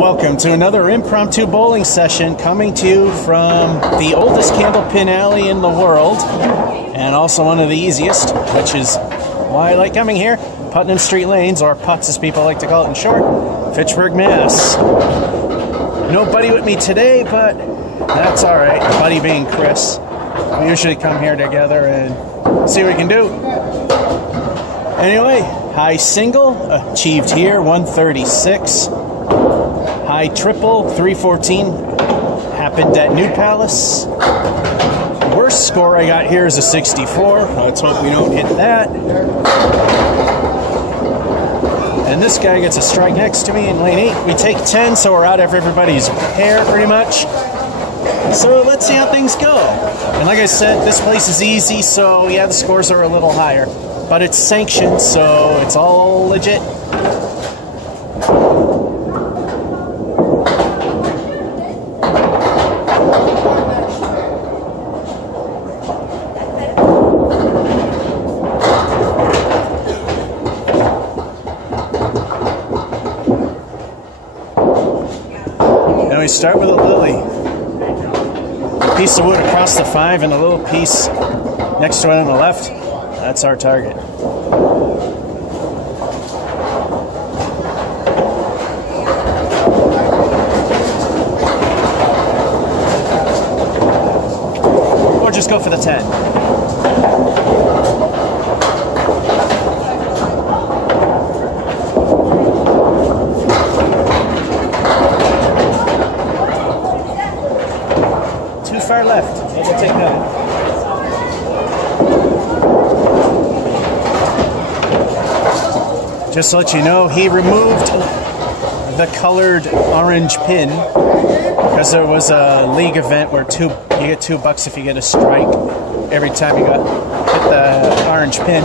Welcome to another impromptu bowling session coming to you from the oldest candlepin alley in the world, and also one of the easiest, which is why I like coming here, Putnam Street Lanes, or Putts as people like to call it in short, Fitchburg, Mass. No buddy with me today, but that's alright, buddy being Chris. We usually come here together and see what we can do. Anyway, high single, achieved here, 136. High triple, 314, happened at New Palace. Worst score I got here is a 64. Let's hope we don't hit that. And this guy gets a strike next to me in lane 8. We take 10, so we're out of everybody's pair pretty much. So let's see how things go. And like I said, this place is easy, so yeah, the scores are a little higher. But it's sanctioned, so it's all legit. We start with a lily. A piece of wood across the 5 and a little piece next to it on the left. That's our target. Or just go for the 10. Far left. We'll take that. Just to let you know, he removed the colored orange pin because there was a league event where you get $2 if you get a strike every time you hit the orange pin.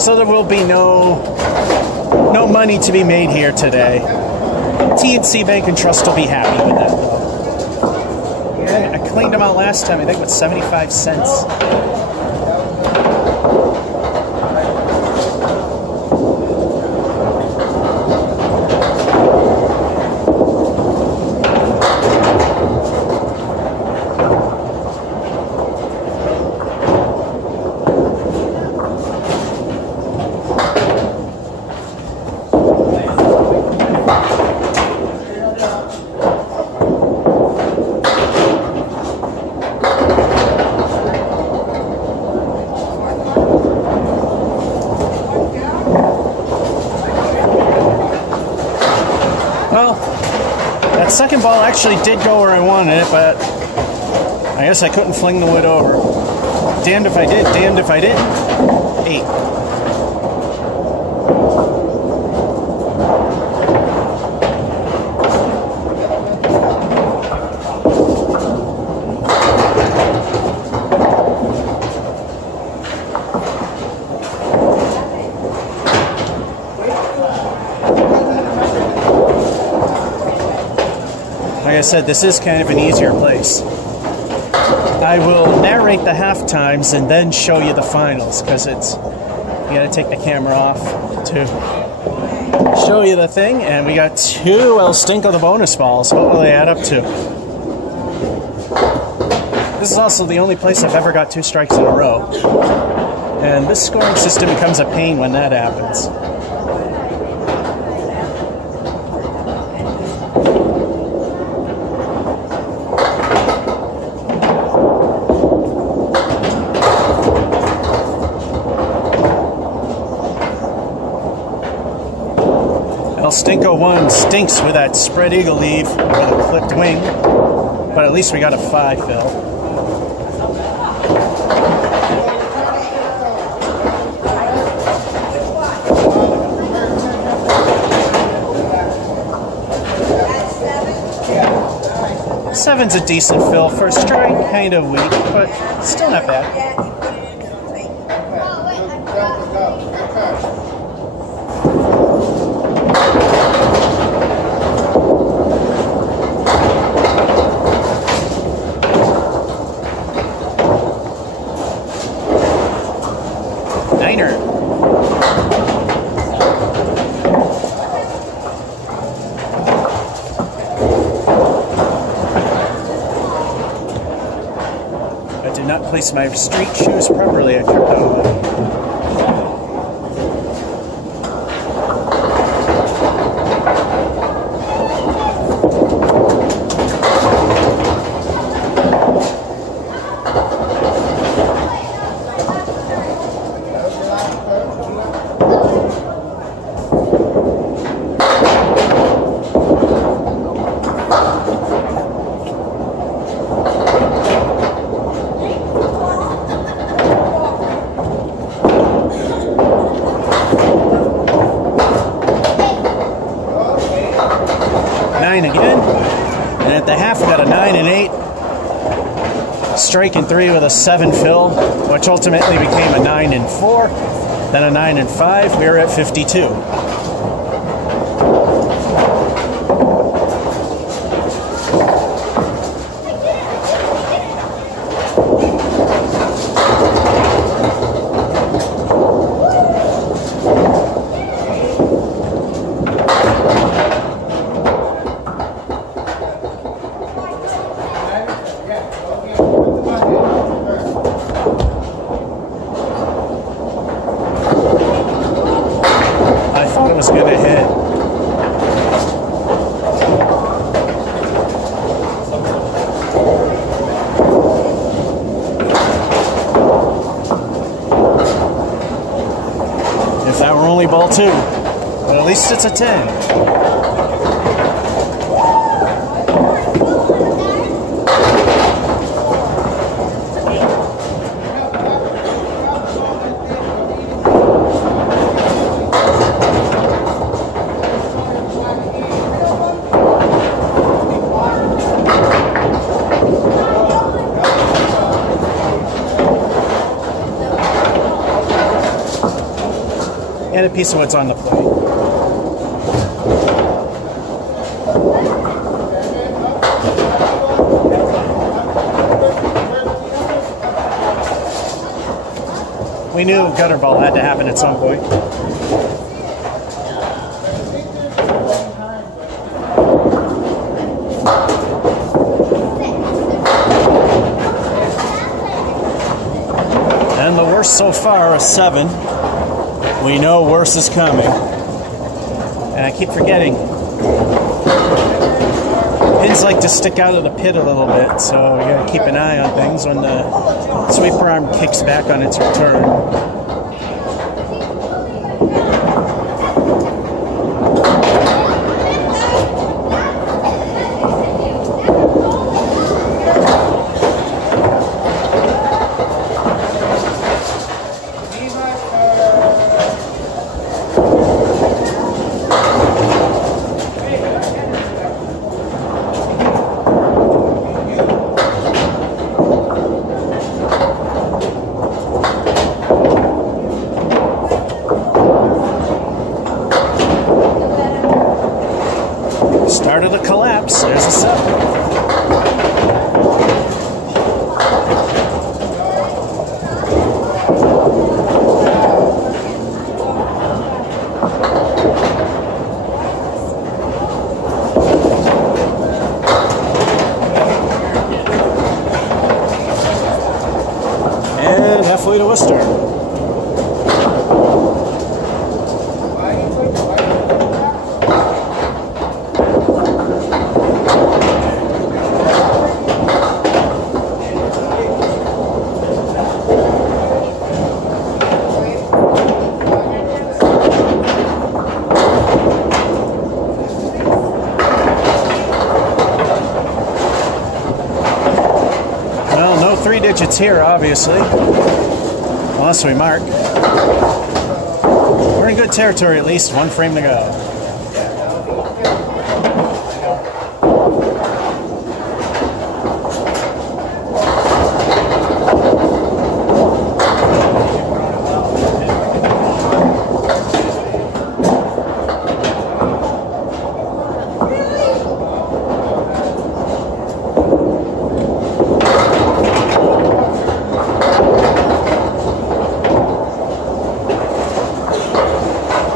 So there will be no money to be made here today. TNC Bank and Trust will be happy with that though. I cleaned them out last time, I think with 75 cents. Well, that second ball actually did go where I wanted it, but I guess I couldn't fling the wood over. Damned if I did, damned if I didn't. 8. Like I said, this is kind of an easier place. I will narrate the half times and then show you the finals because you got to take the camera off to show you the thing. And we got 2 El Stinko the bonus balls. What will they add up to? This is also the only place I've ever got 2 strikes in a row. And this scoring system becomes a pain when that happens. El Stinko 1 stinks with that spread eagle leave with a clipped wing, but at least we got a 5, Phil. Seven's a decent fill for a strike, kind of weak, but still not bad. Niner. not place my street shoes properly. I tripped over them. Again, and at the half we got a 9 and 8, strike and 3 with a 7 fill, which ultimately became a 9 and 4, then a 9 and 5. We were at 52. Ball 2, but at least it's a 10. And a piece of what's on the plate. We knew gutter ball had to happen at some point. And the worst so far, a 7. We know worse is coming. And I keep forgetting. Pins like to stick out of the pit a little bit, so we gotta keep an eye on things when the sweeper arm kicks back on its return. Start of the collapse. There's a 7. And halfway to Worcester. Digits here, obviously, unless we mark. We're in good territory, at least 1 frame to go.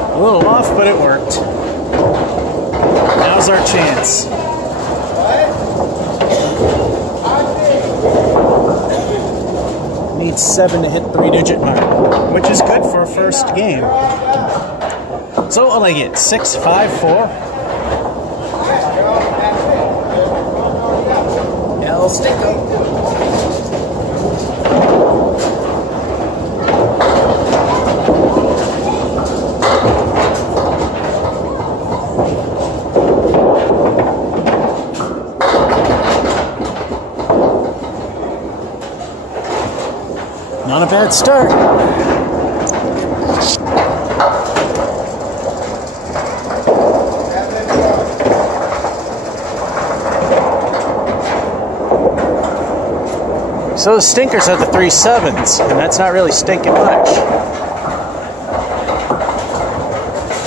A little off, but it worked. Now's our chance. need 7 to hit 3-digit mark, which is good for a first game. So what will I get? 6, 5, 4? El Stinko. Not a bad start. So the stinkers are the 3 7s, and that's not really stinking much.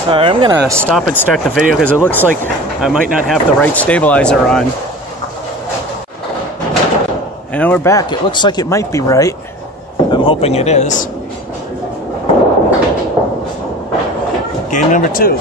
Alright, I'm gonna stop and start the video because it looks like I might not have the right stabilizer on. And we're back. It looks like it might be right. I'm hoping it is. Game number 2.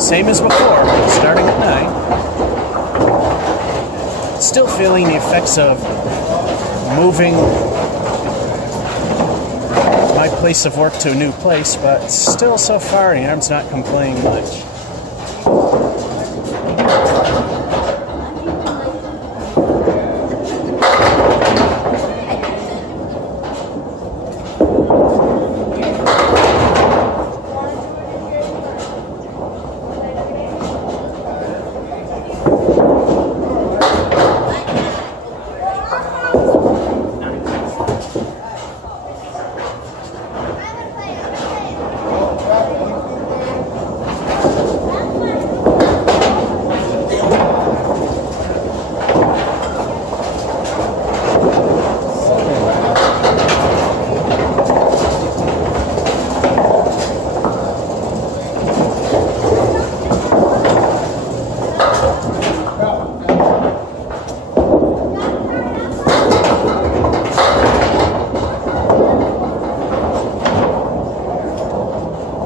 Same as before, starting at 9. Still feeling the effects of moving my place of work to a new place, but still so far the arm's not complaining much.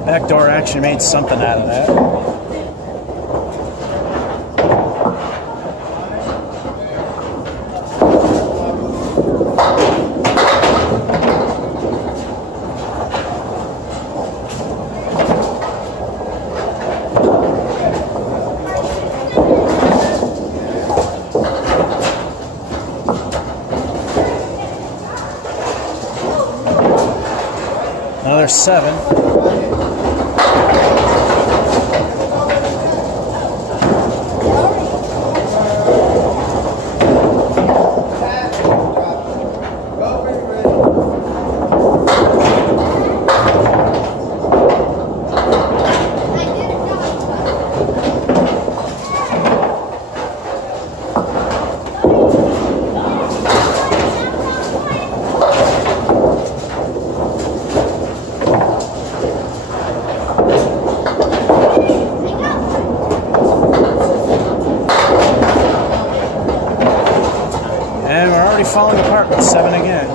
Backdoor action made something out of that. Another 7. And we're already falling apart with 7 again.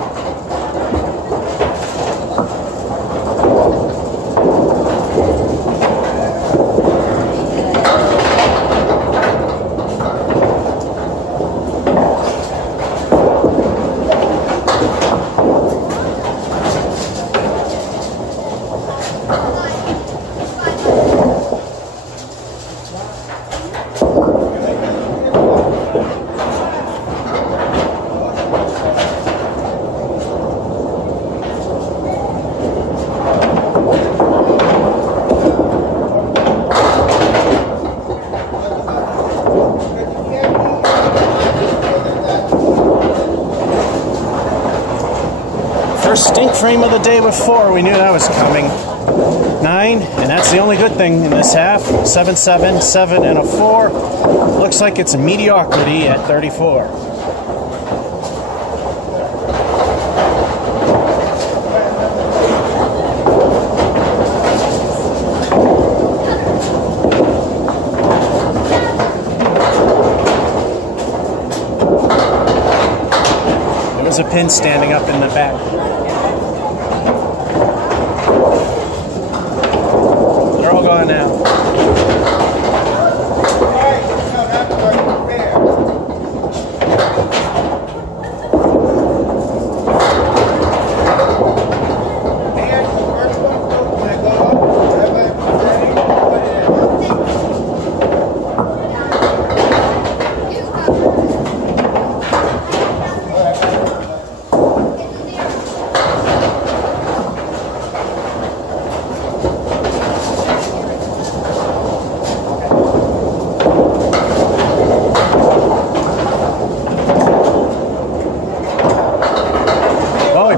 First stink frame of the day with 4. We knew that was coming. 9, and that's the only good thing in this half. 7, 7, 7, and a 4. Looks like it's mediocrity at 34. There was a pin standing up in the back. They're all gone now.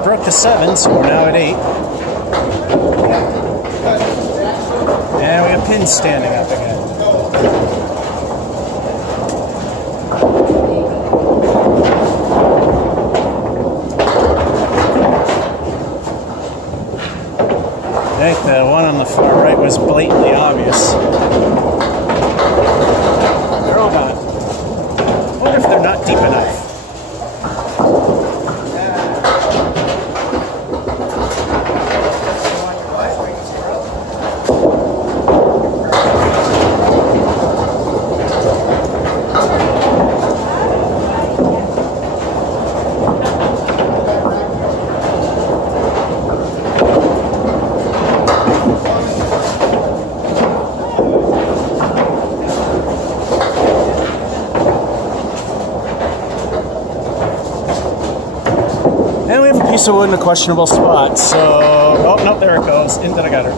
Broke the 7, so we're now at 8. And we have pins standing up again. I think the one on the far right was blatantly obvious. They're all gone. I wonder if they're not deep enough. Piece of wood in a questionable spot, so oh no, there it goes into the gutter.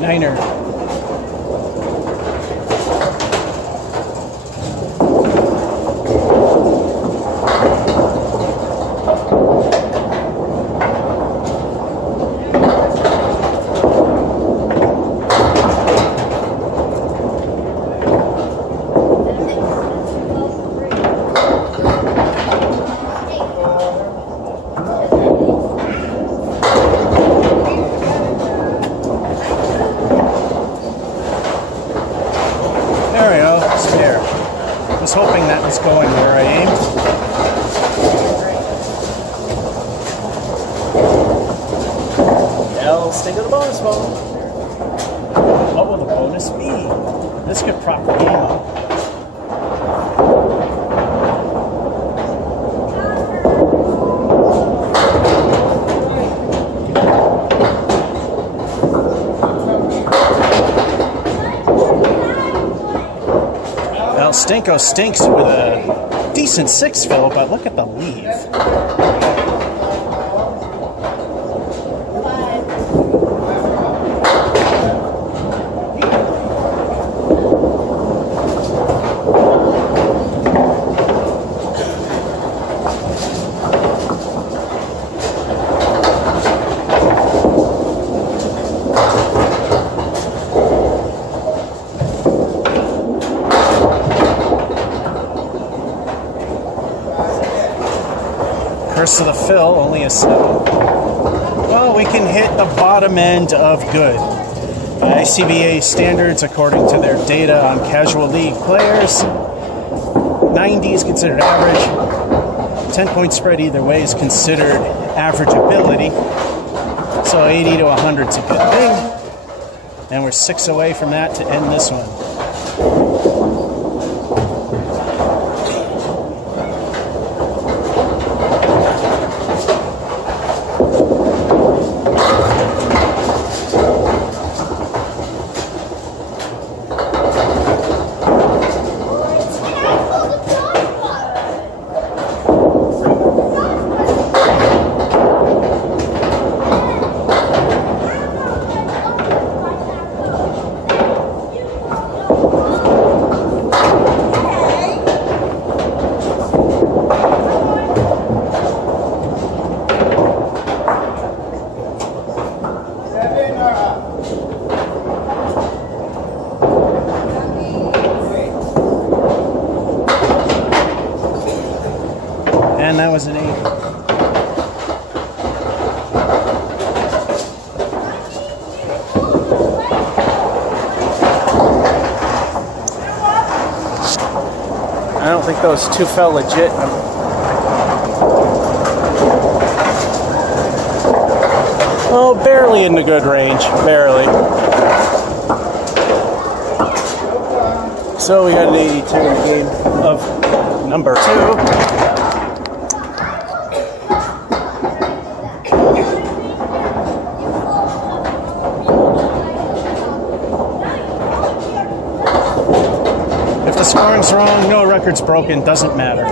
Niner. Hoping that was going where I aimed. Now, stick of the bonus ball. What will the bonus be? This could prop the game up. Stinko stinks with a decent 6 fill, but look at the leave. Curse of the fill, only a 7. Well, we can hit the bottom end of good. By ICBA standards, according to their data on casual league players, 90 is considered average. 10-point spread either way is considered average ability. So 80 to 100 is a good thing. And we're 6 away from that to end this one. think those two felt legit. Oh, barely in the good range. Barely. So we got an 82 in the game of number 2. If the scoring's wrong, no record's broken, doesn't matter.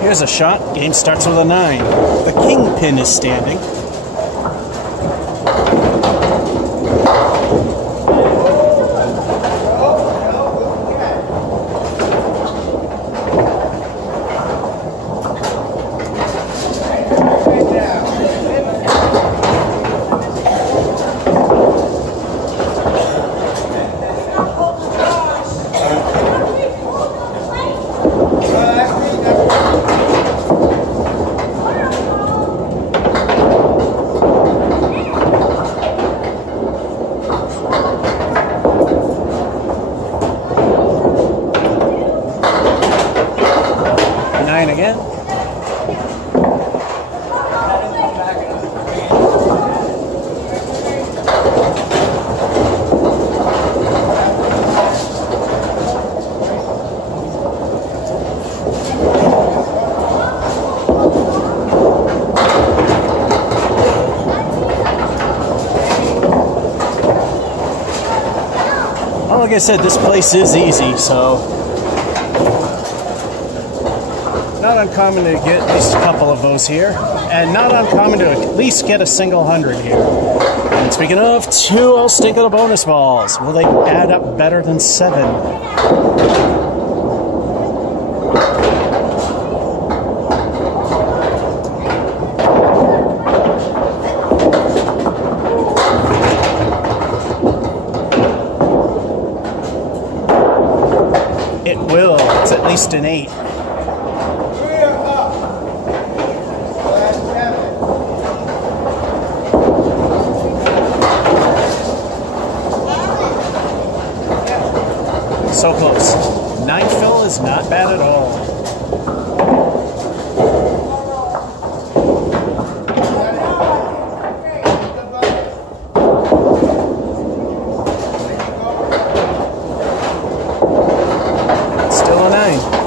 Here's a shot. Game starts with a 9. The kingpin is standing. Again. Well, like I said, this place is easy, so not uncommon to get at least a couple of those here, and not uncommon to at least get a single 100 here. And speaking of, 2 I'll stink of the bonus balls. Will they add up better than 7? It will. It's at least an 8. So close. 9 fill is not bad at all. Still a 9.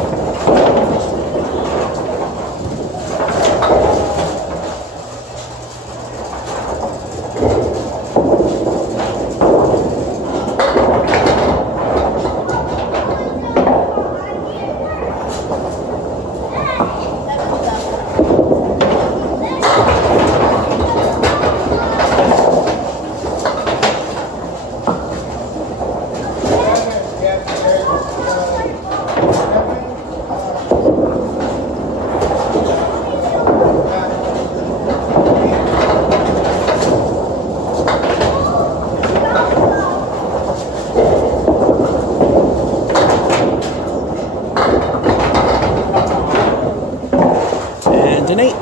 An 8.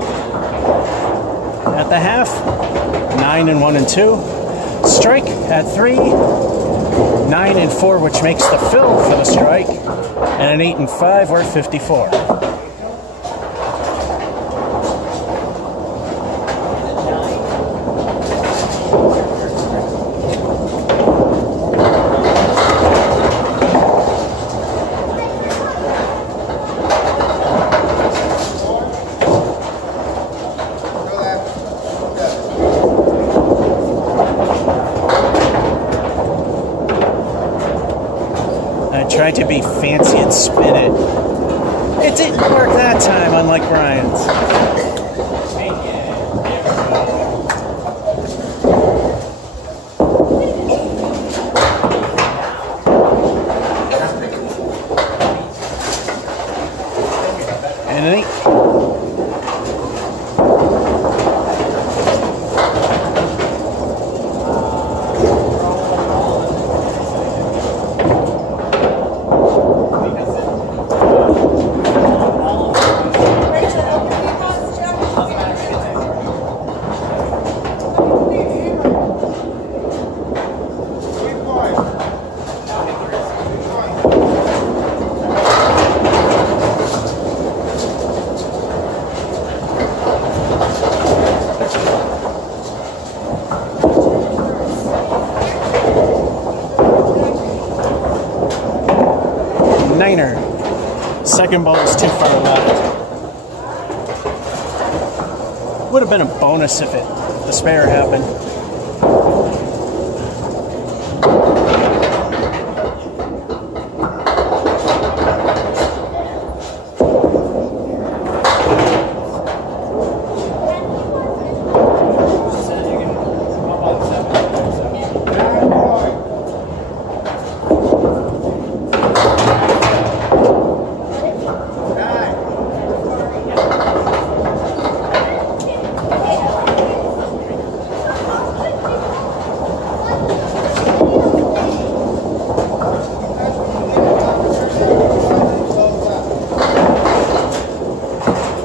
At the half, 9 and 1 and 2. Strike at 3, 9 and 4, which makes the fill for the strike, and an 8 and 5 worth 54. Tried to be fancy and spin it. It didn't work that time, unlike Brian's. And an 8. Niner. Second ball is too far left. Would have been a bonus if the spare happened.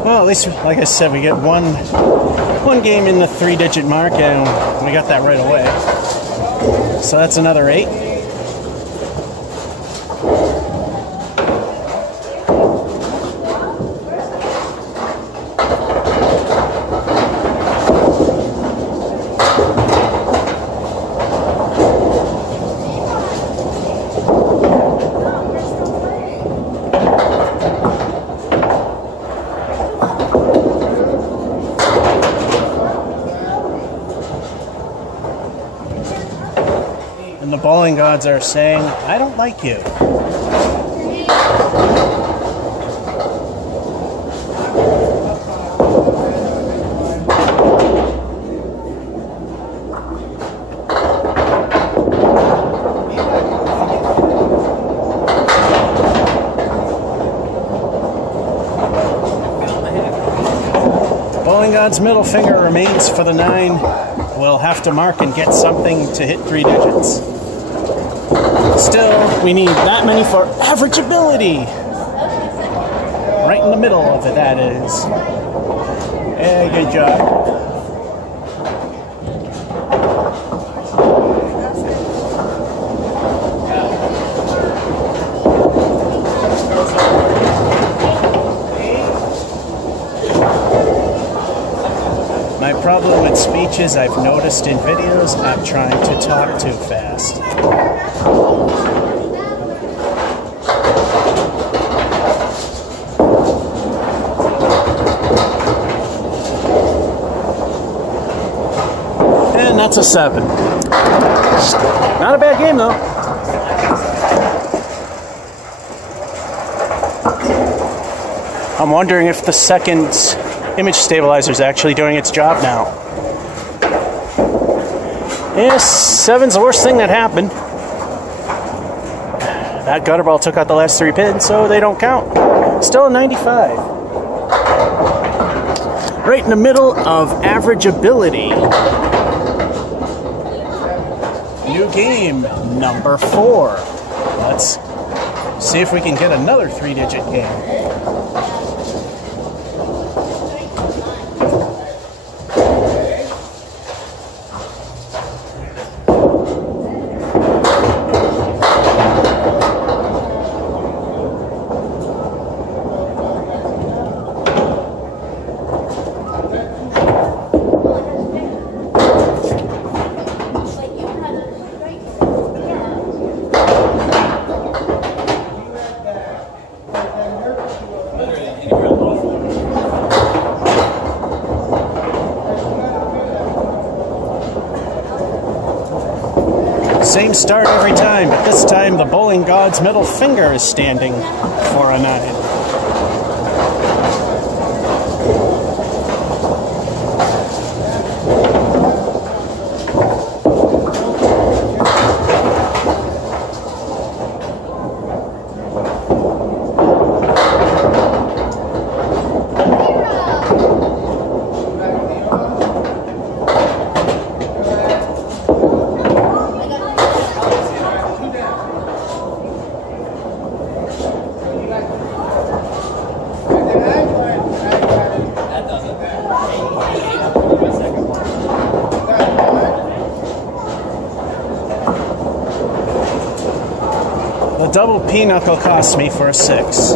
Well, at least, like I said, we get one game in the 3-digit mark, and we got that right away. So that's another 8. And the bowling gods are saying, I don't like you. Bowling god's middle finger remains for the 9. We'll have to mark and get something to hit 3 digits. Still, we need that many for average ability. Right in the middle of it, that is. Yeah, good job. My problem with speech is I've noticed in videos I'm trying to talk too fast. And that's a 7. Not a bad game though. I'm wondering if the second image stabilizer is actually doing its job now. Yes, 7's the worst thing that happened. That gutter ball took out the last 3 pins, so they don't count. Still a 95. Right in the middle of average ability. New game, number 4. Let's see if we can get another 3-digit game. Same start every time, but this time the bowling god's middle finger is standing for a 9. double pinochle cost me for a 6.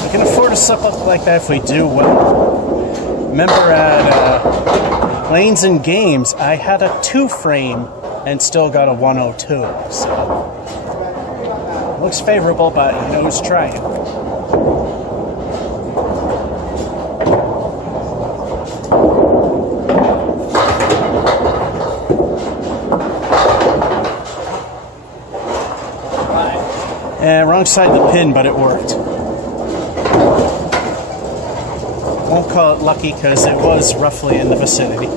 We can afford a stuff like that if we do well. Remember at Lanes and Games, I had a 2-frame and still got a 102. So looks favorable, but you know who's trying. And wrong side of the pin, but it worked. Won't call it lucky because it was roughly in the vicinity.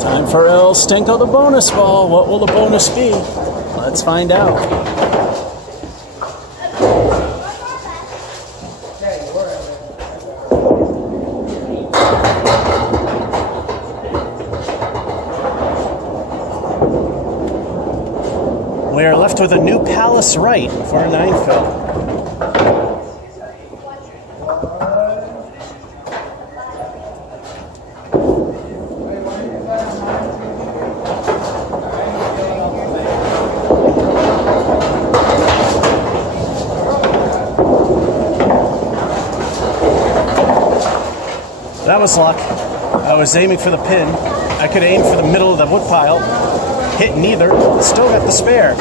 Time for El Stinko the bonus ball. What will the bonus be? Let's find out. We are left with a new Palace right for a 9 fill. That was luck. I was aiming for the pin. I could aim for the middle of the wood pile. Hit neither. Still got the spare.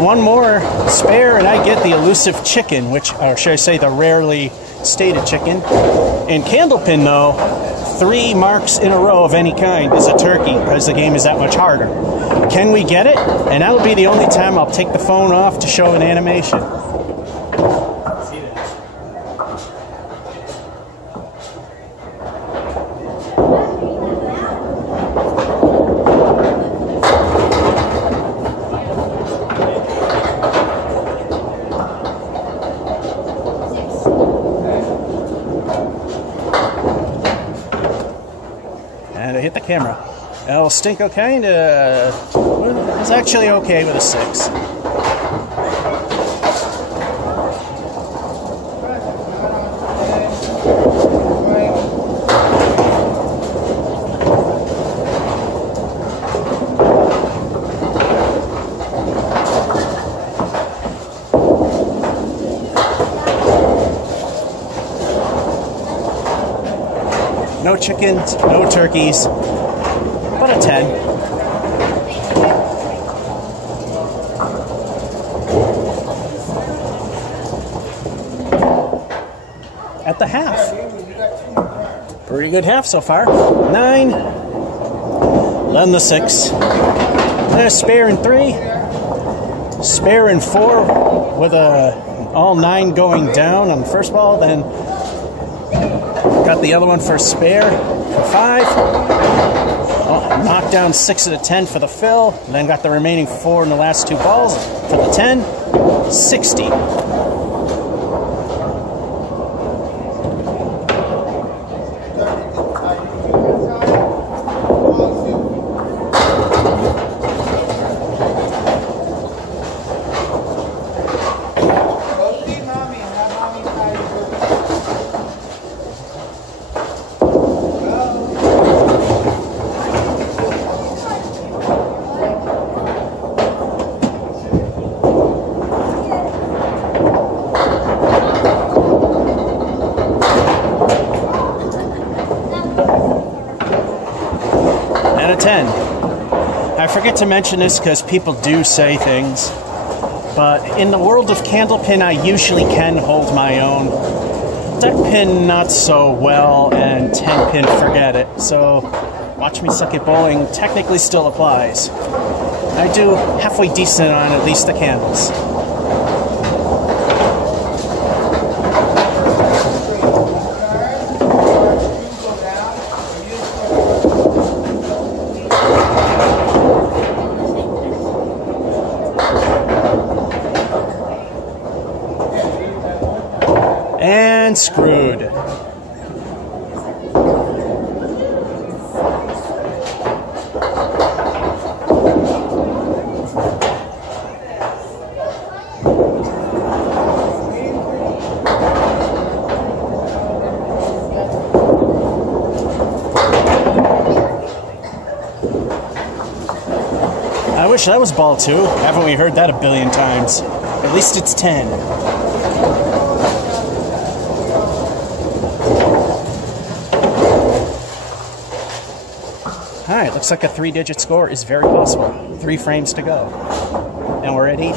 One more spare and I get the elusive chicken, which, or should I say the rarely stated chicken. In candlepin though, 3 marks in a row of any kind is a turkey because the game is that much harder. Can we get it? And that'll be the only time I'll take the phone off to show an animation. And I hit the camera. El Stinko kinda was actually okay with a 6. No chickens, no turkeys, but a 10. At the half. Pretty good half so far. 9. Then the 6. Then a spare in 3. Spare in 4 with all 9 going down on the first ball. Then got the other one for a spare for 5. Oh, knocked down 6 of the 10 for the fill. Then got the remaining 4 in the last 2 balls for the 10. 60. And a 10. I forget to mention this because people do say things, but in the world of candlepin, I usually can hold my own. Deck pin, not so well, and 10 pin, forget it. So, watch me suck at bowling technically still applies. I do halfway decent on at least the candles. And screwed. I wish that was ball 2. Haven't we heard that a billion times? At least it's 10. Alright, looks like a 3-digit score is very possible. 3 frames to go. And we're at 80.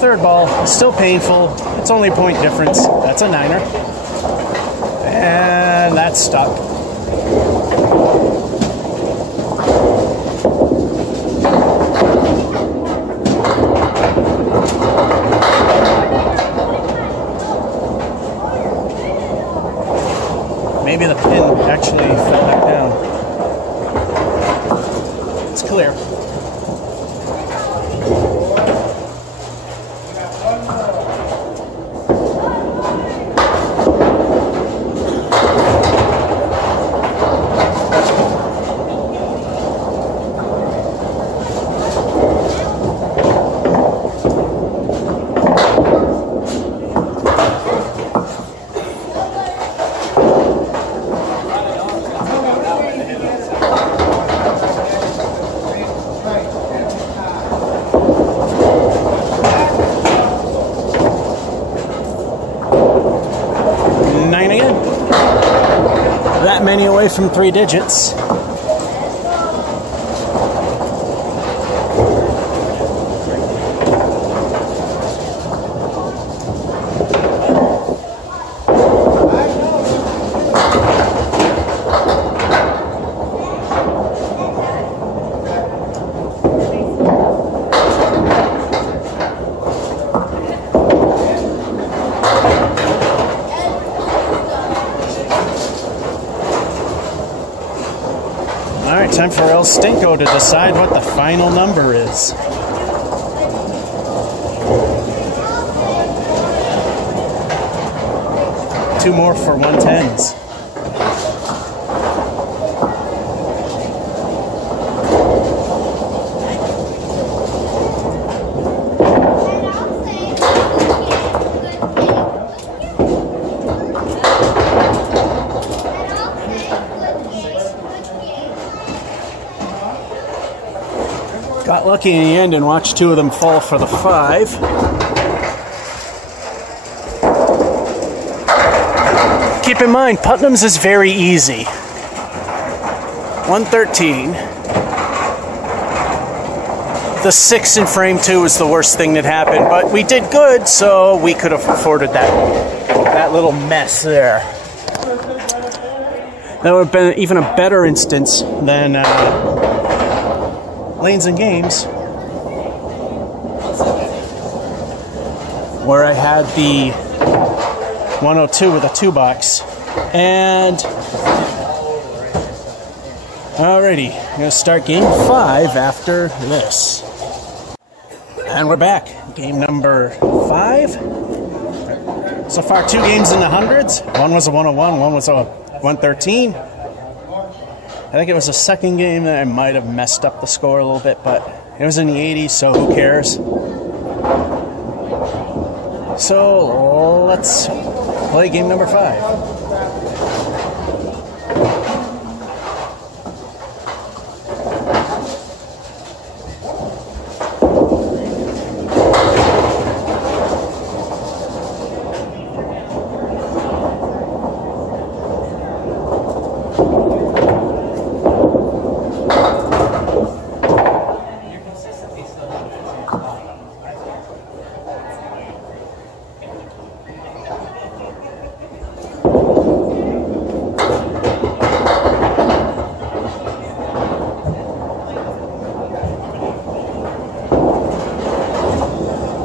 Third ball, still painful. It's only a point difference. That's a 9er. And that's stuck. Maybe the pin actually fell back down. It's clear. That many away from 3 digits. Alright, time for El Stinko to decide what the final number is. Two more for 110s. Got lucky in the end and watched 2 of them fall for the 5. Keep in mind, Putnam's is very easy. 113. The 6 in frame 2 was the worst thing that happened, but we did good, so we could have afforded that little mess there. That would have been even a better instance than Lanes and Games, where I had the 102 with a 2-box. And alrighty, I'm going to start game 5 after this. And we're back. Game number 5. So far, 2 games in the hundreds. One was a 101, one was a 113. I think it was the second game that I might have messed up the score a little bit, but it was in the 80s, so who cares? So let's play game number 5.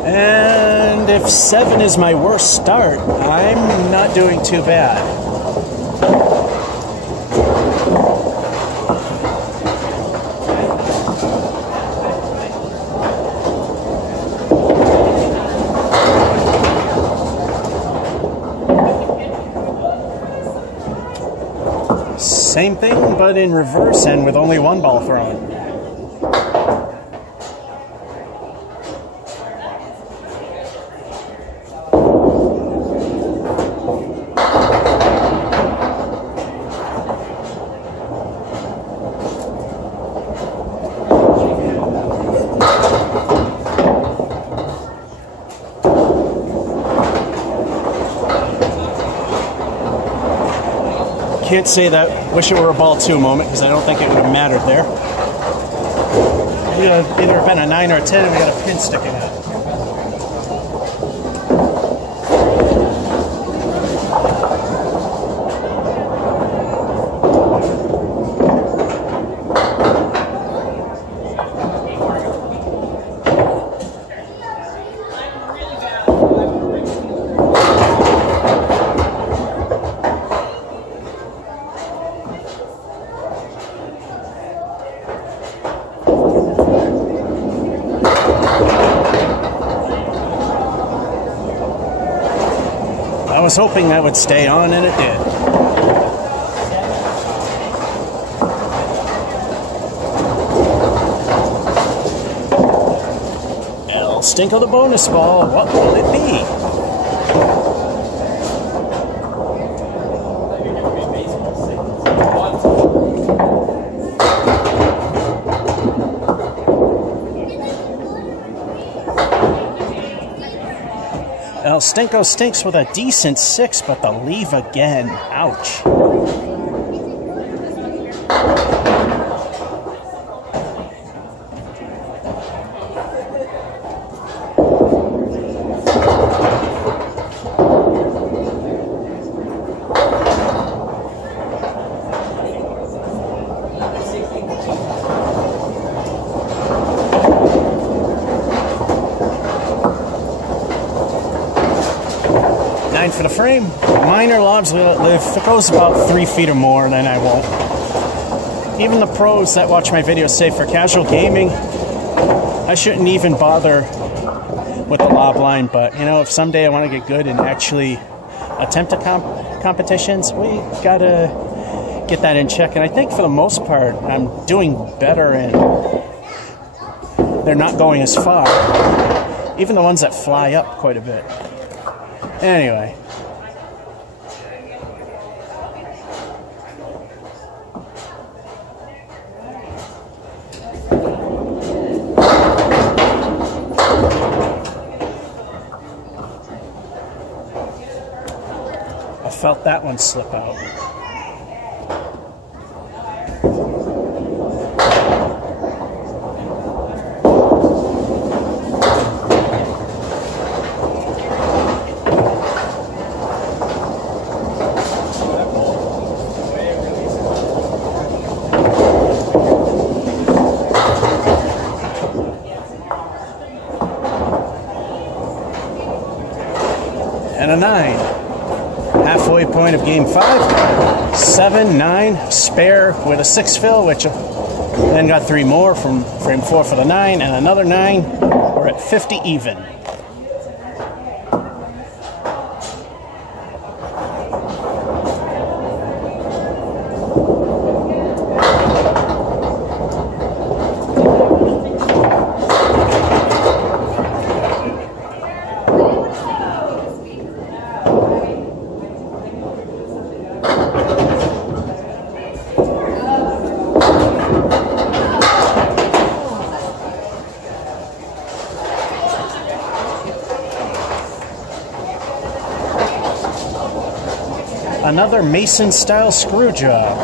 And if 7 is my worst start, I'm not doing too bad. Same thing, but in reverse and with only one ball thrown. Can't say that wish it were a ball 2 moment because I don't think it would have mattered there. It would have either been a 9 or a 10 and we got a pin sticking out. I was hoping that would stay on, and it did. El Stinko the bonus ball. What will it be? El Stinko stinks with a decent 6, but the leave again. Ouch. For the frame, minor lobs live. If it goes about 3 feet or more, then I won't. Even the pros that watch my videos say for casual gaming, I shouldn't even bother with the lob line. But you know, if someday I want to get good and actually attempt to competitions, we gotta get that in check. And I think for the most part, I'm doing better, and they're not going as far. Even the ones that fly up quite a bit. Anyway. I felt that one slip out. And a 9. Halfway point of game 5. 7, 9, spare with a 6 fill, which then got 3 more from frame 4 for the 9, and another 9. We're at 50 even. Another Mason-style screw job.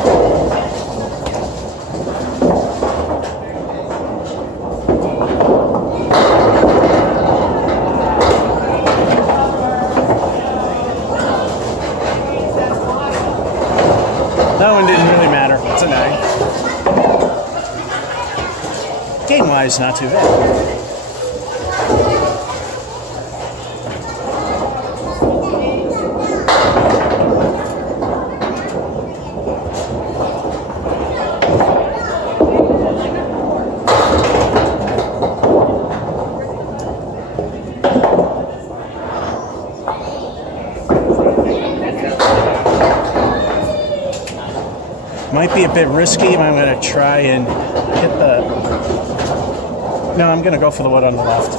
That one didn't really matter. It's a 9. Game-wise, not too bad. Might be a bit risky, but I'm going to try and hit the... No, I'm going to go for the wood on the left.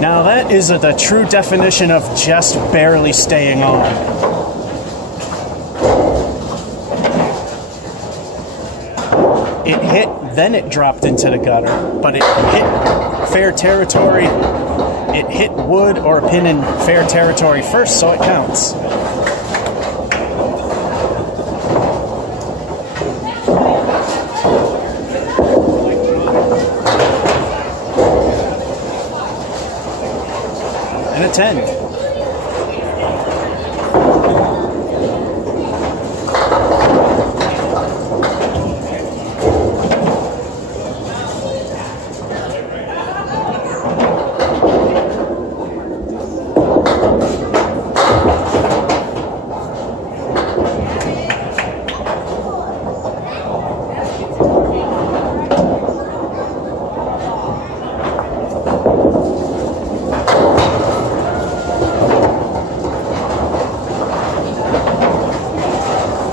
Now that is the true definition of just barely staying on. It hit, then it dropped into the gutter, but it hit fair territory. It hit wood or a pin in fair territory first, so it counts. And a 10.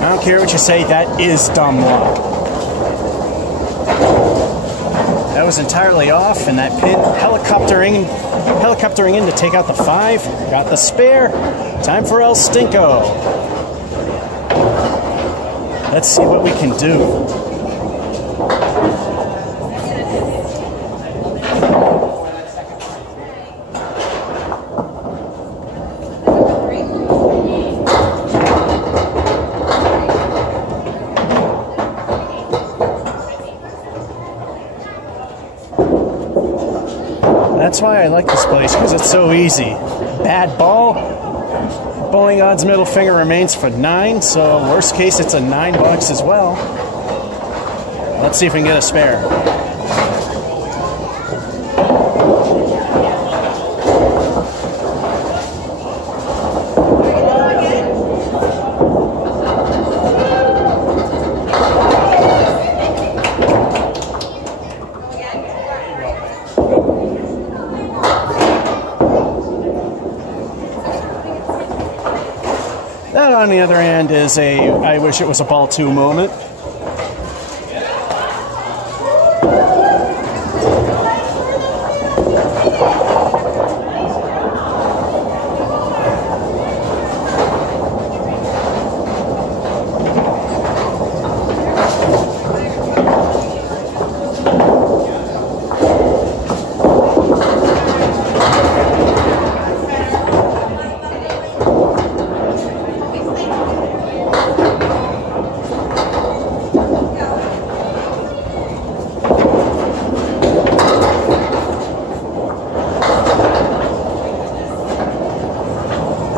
I don't care what you say, that is dumb luck. That was entirely off, and that pin helicoptering in to take out the 5. Got the spare. Time for El Stinko. Let's see what we can do. That's why I like this place, because it's so easy. Bad ball. Bowling odds middle finger remains for 9, so worst case it's a $9 as well. Let's see if we can get a spare. That, on the other hand, is a I wish it was a ball 2 moment.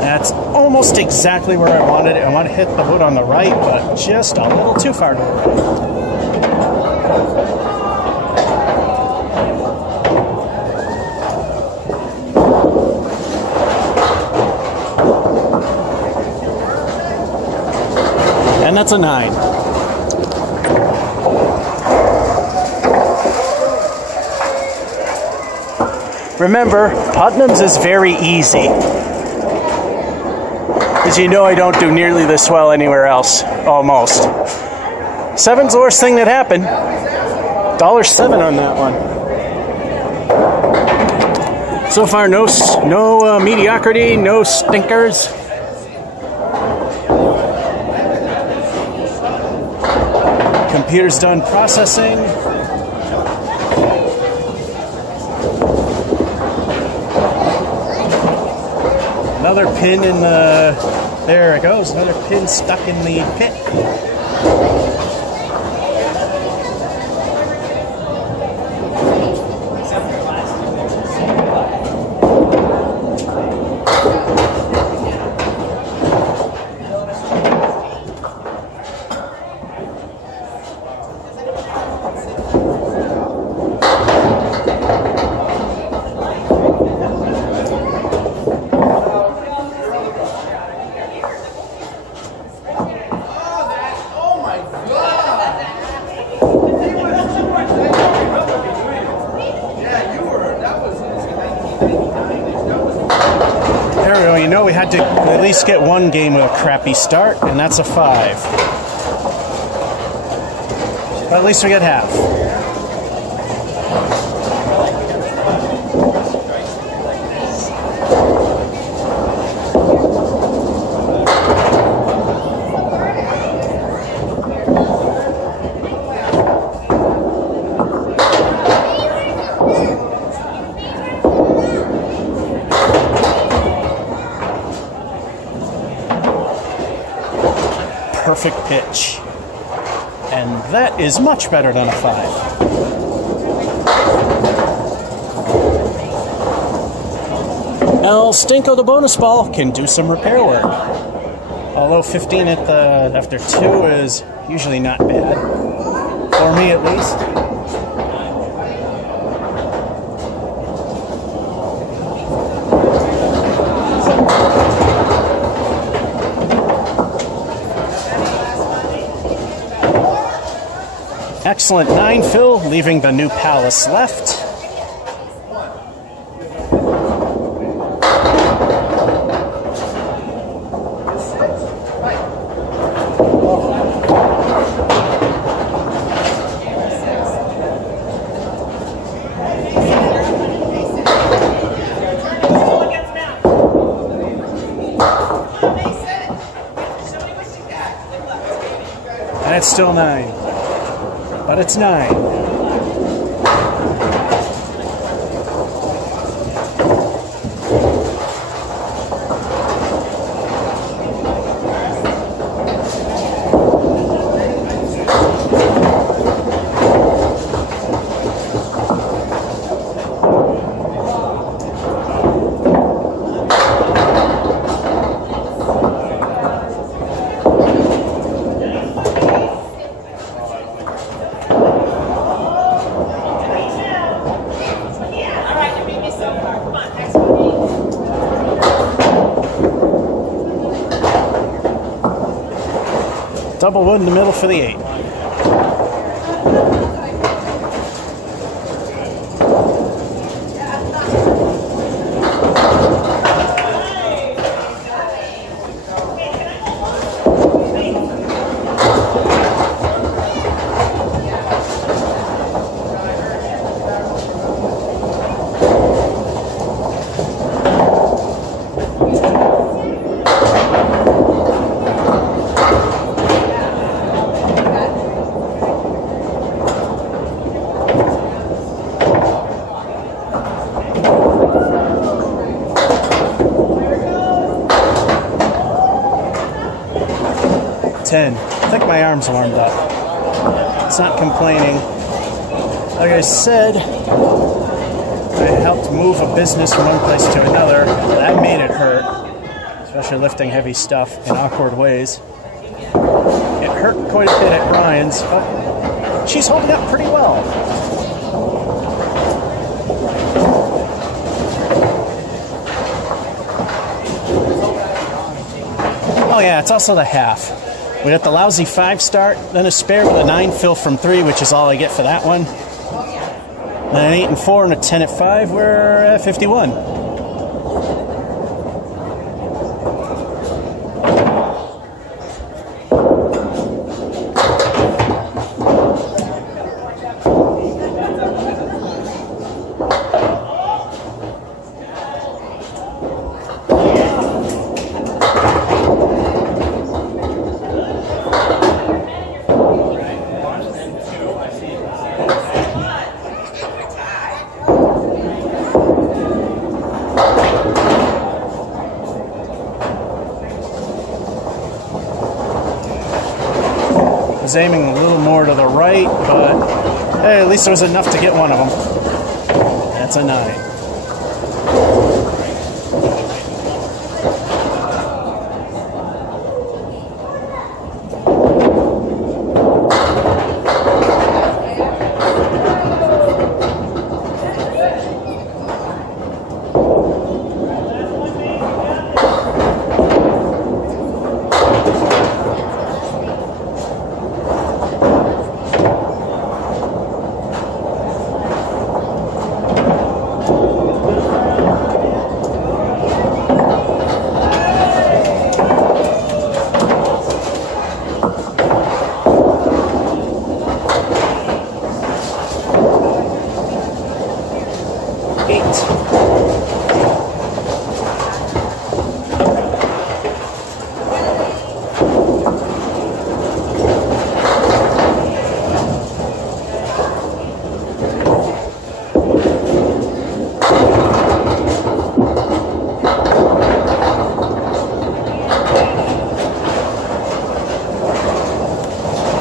That's almost exactly where I wanted it. I want to hit the wood on the right, but just a little too far to the right. And that's a 9. Remember, Putnam's is very easy. As you know, I don't do nearly this well anywhere else, almost. 7's the worst thing that happened. $7 on that one. So far, no mediocrity, no stinkers. Computer's done processing. Another pin in the... There it goes. Another pin stuck in the pit. know we had to at least get one game with a crappy start, and that's a 5. But at least we get half. Perfect pitch. And that is much better than a 5. El Stinko, the bonus ball, can do some repair work. Although 15 at the after 2 is usually not bad. For me, at least. Excellent 9 fill, leaving the new Palace left. And it's still 9. But it's 9. Double wood in the middle for the 8. I think my arm's warmed up. It's not complaining. Like I said, I helped move a business from one place to another. That made it hurt, especially lifting heavy stuff in awkward ways. It hurt quite a bit at Brian's, but she's holding up pretty well. Oh yeah, it's also the half. We got the lousy 5 start, then a spare with a 9 fill from 3, which is all I get for that one. Then an 8 and 4 and a 10 at 5, we're at 51. Was aiming a little more to the right, but hey, at least there was enough to get one of them. That's a 9.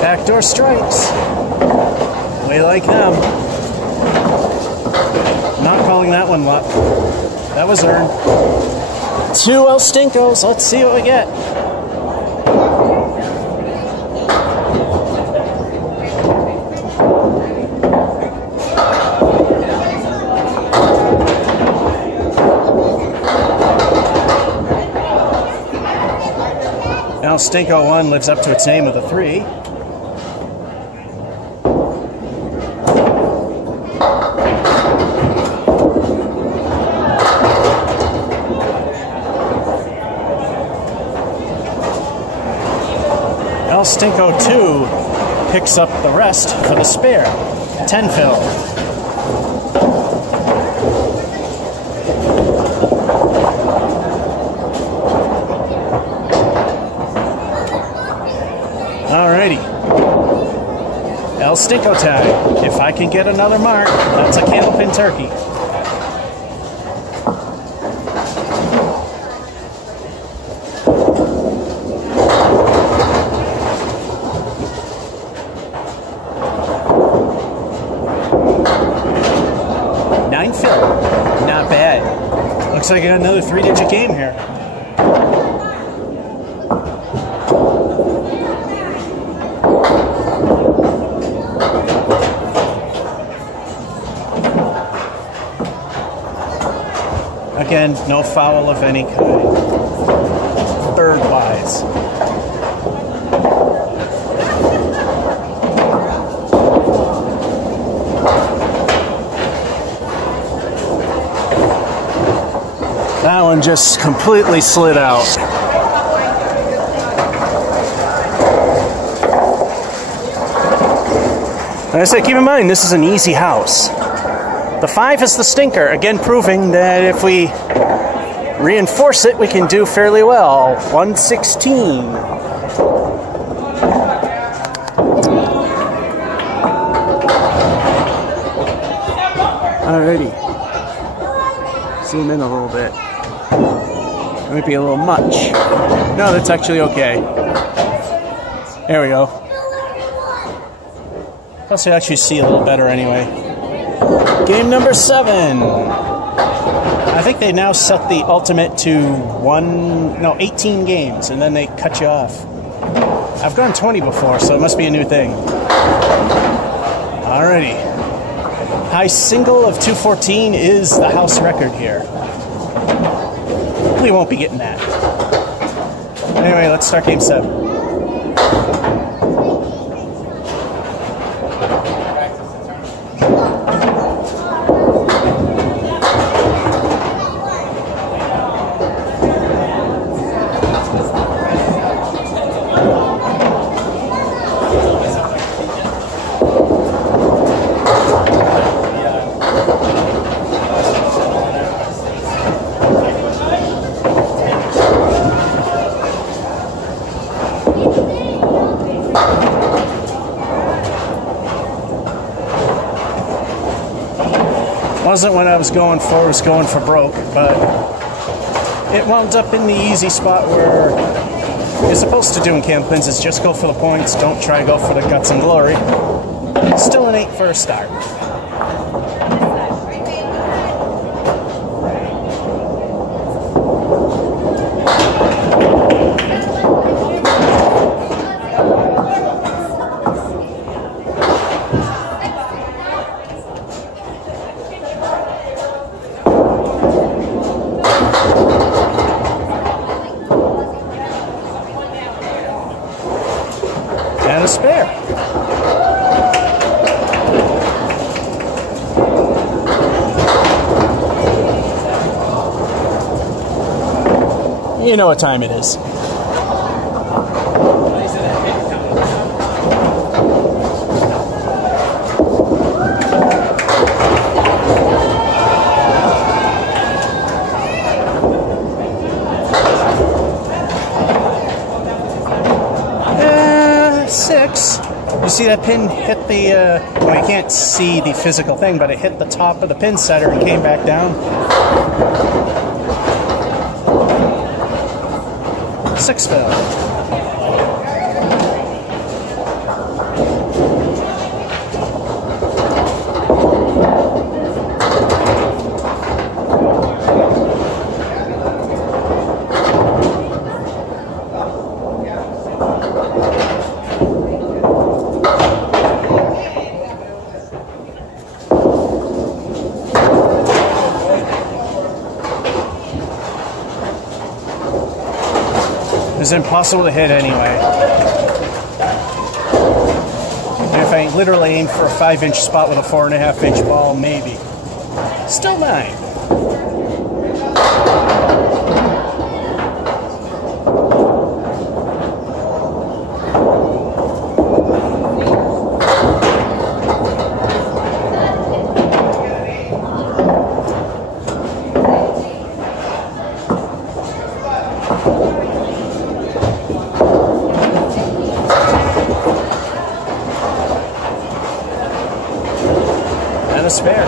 Backdoor strikes. We like them. Not calling that one luck. That was earned. 2 El Stinkos. Let's see what we get. El Stinko 1 lives up to its name of the 3. El Stinko 2 picks up the rest for the spare. 10 fill. Alrighty. El Stinko tag. If I can get another mark, that's a candlepin turkey. Fill. Not bad. Looks like I got another 3-digit game here. Again, no foul of any kind. Bird-wise. That one just completely slid out. Like I said, keep in mind, this is an easy house. The 5 is the stinker, again proving that if we reinforce it, we can do fairly well. 116. Alrighty. Zoom in a little bit. It might be a little much. No, that's actually okay. There we go. Plus you actually see a little better anyway. Game number 7. I think they now set the ultimate to 18 games, and then they cut you off. I've gone 20 before, so it must be a new thing. Alrighty. High single of 214 is the house record here. We won't be getting that. Anyway, let's start game 7. Wasn't what I was going for. I was going for broke, but it wound up in the easy spot where you're supposed to do in candlepins is just go for the points. Don't try to go for the guts and glory. Still an 8 for a start. And a spare. You know what time it is. You see that pin hit the, well, you can't see the physical thing, but it hit the top of the pin setter and came back down. 6 fill. was impossible to hit anyway. And if I literally aimed for a 5-inch spot with a 4.5-inch ball, maybe. Still 9. And a spare.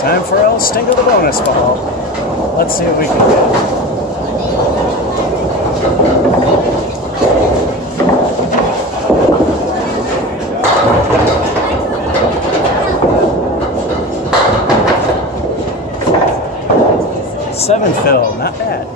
Time for El Stingo the bonus ball. Let's see what we can get. Seven fill, not bad.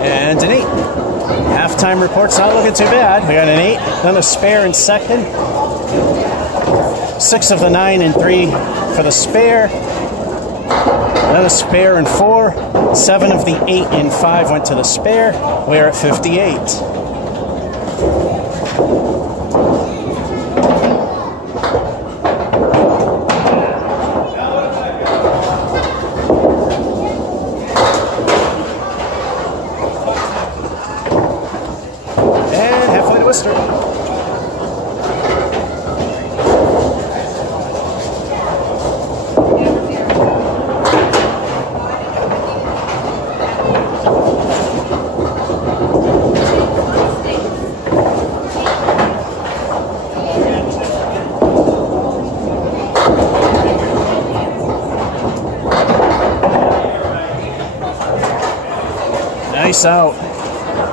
And an 8. Halftime report's not looking too bad. We got an 8, then a spare in second. 6 of the 9 and 3 for the spare. Then a spare in 4. 7 of the 8 and 5 went to the spare. We're at 58. Twister. Nice out.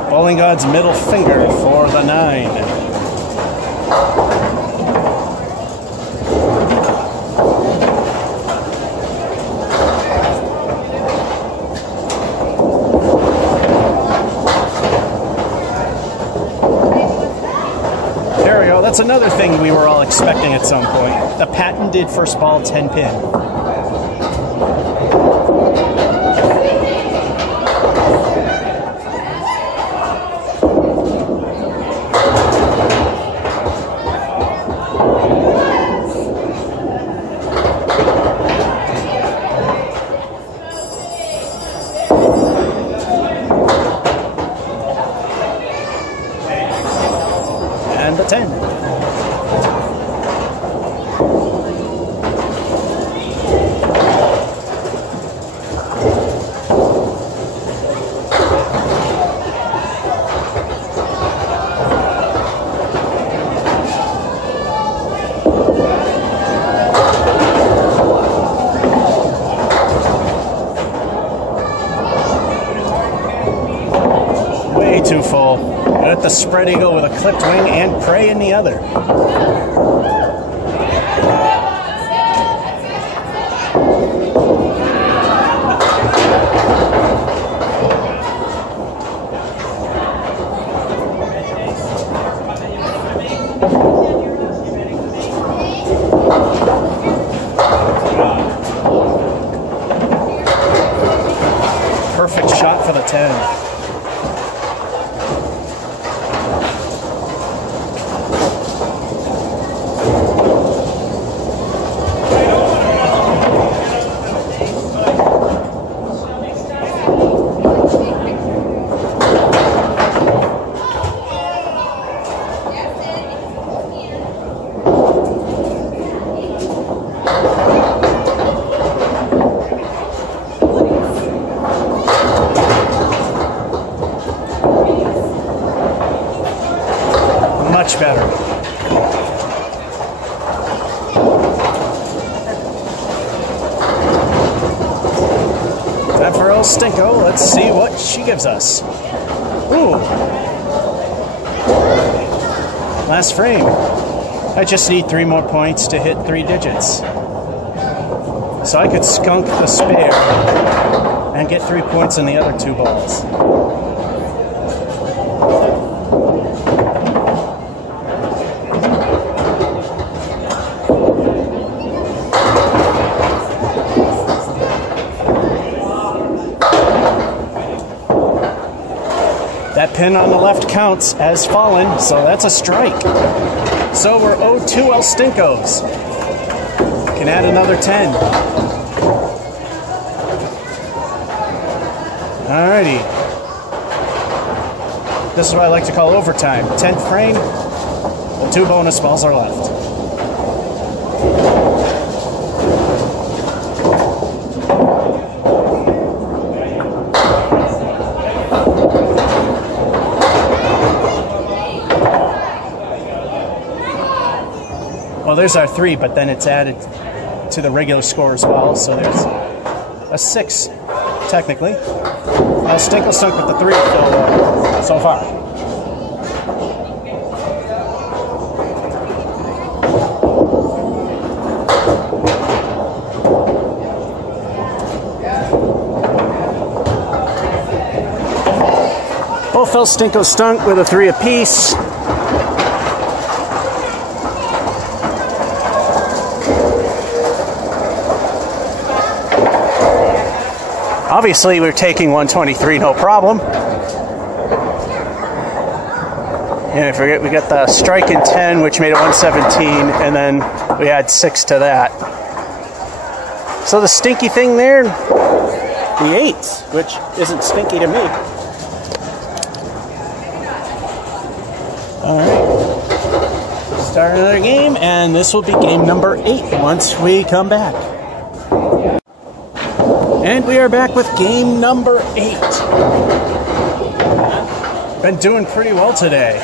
Bowling God's middle finger for the 9. There we go. That's another thing we were all expecting at some point. The patented first ball 10 pin. And the 10. Way too full. Got the spread eagle with a clipped wing and prey in the other. Perfect shot for the 10. Much better. Time for old Stinko. Let's see what she gives us. Ooh. Last frame. I just need 3 more points to hit 3 digits. So I could skunk the spare and get 3 points in the other 2 balls. That pin on the left counts as fallen, so that's a strike. So we're owed 2 El Stinkos. Can add another 10. Alrighty. This is what I like to call overtime. 10th frame, the 2 bonus balls are left. Well, there's our 3, but then it's added to the regular score as well, so there's a 6, technically. Now Stinkle stunk with the 3 so far. Both El Stinkos stunk with a 3 apiece. Obviously, we're taking 123, no problem. And I forget, we got the strike in 10, which made it 117, and then we add 6 to that. So the stinky thing there, the 8, which isn't stinky to me. All right, start another game, and this will be game number 8 once we come back. And we are back with game number 8. Been doing pretty well today.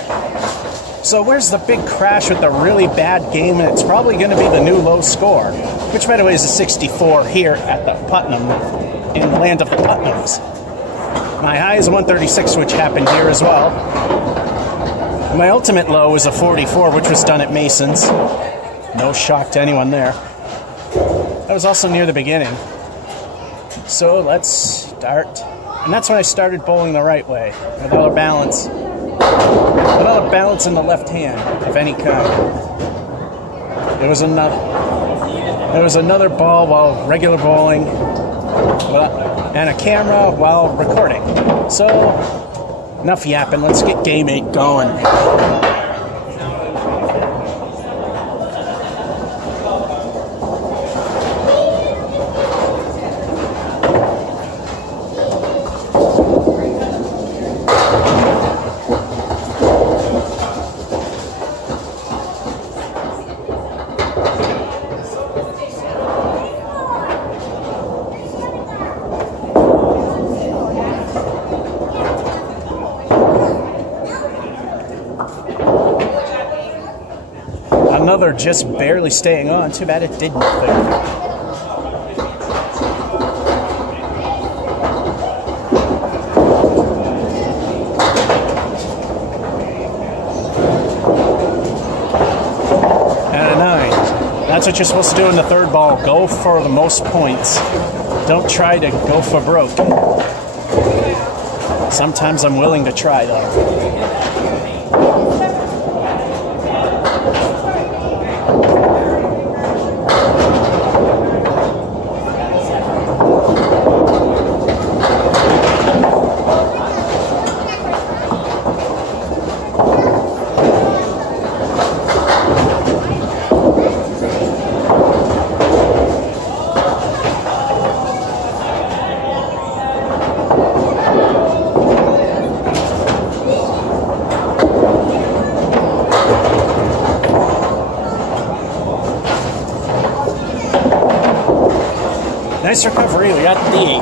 So where's the big crash with the really bad game? And it's probably going to be the new low score, which by the way is a 64 here at the Putnam, in the land of the Putnams. My high is a 136, which happened here as well. And my ultimate low is a 44, which was done at Mason's. No shock to anyone there. That was also near the beginning. So let's start. And that's when I started bowling the right way, without a balance. Without a balance in the left hand of any kind. There was another ball while regular bowling, and a camera while recording. So, enough yapping, let's get game 8 going. Another just barely staying on. Too bad it did nothing. And a 9. That's what you're supposed to do in the third ball. Go for the most points. Don't try to go for broke. Sometimes I'm willing to try, though. Nice recovery, we got the 8.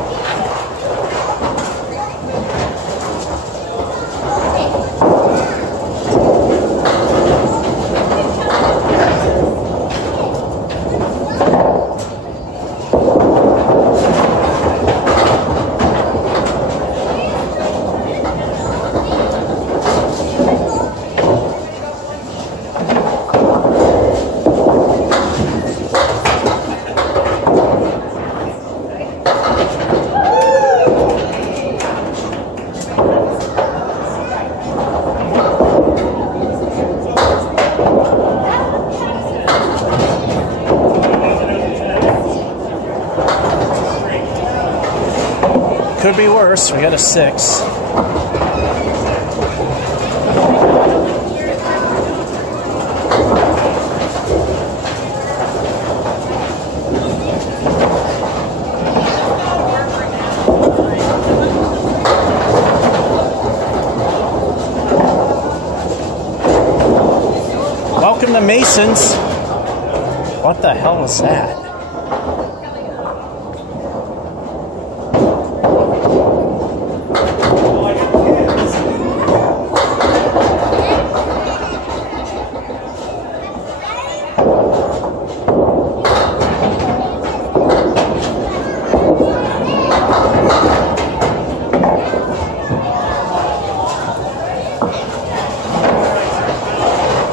be worse. We got a 6. Welcome to Masons. What the hell was that?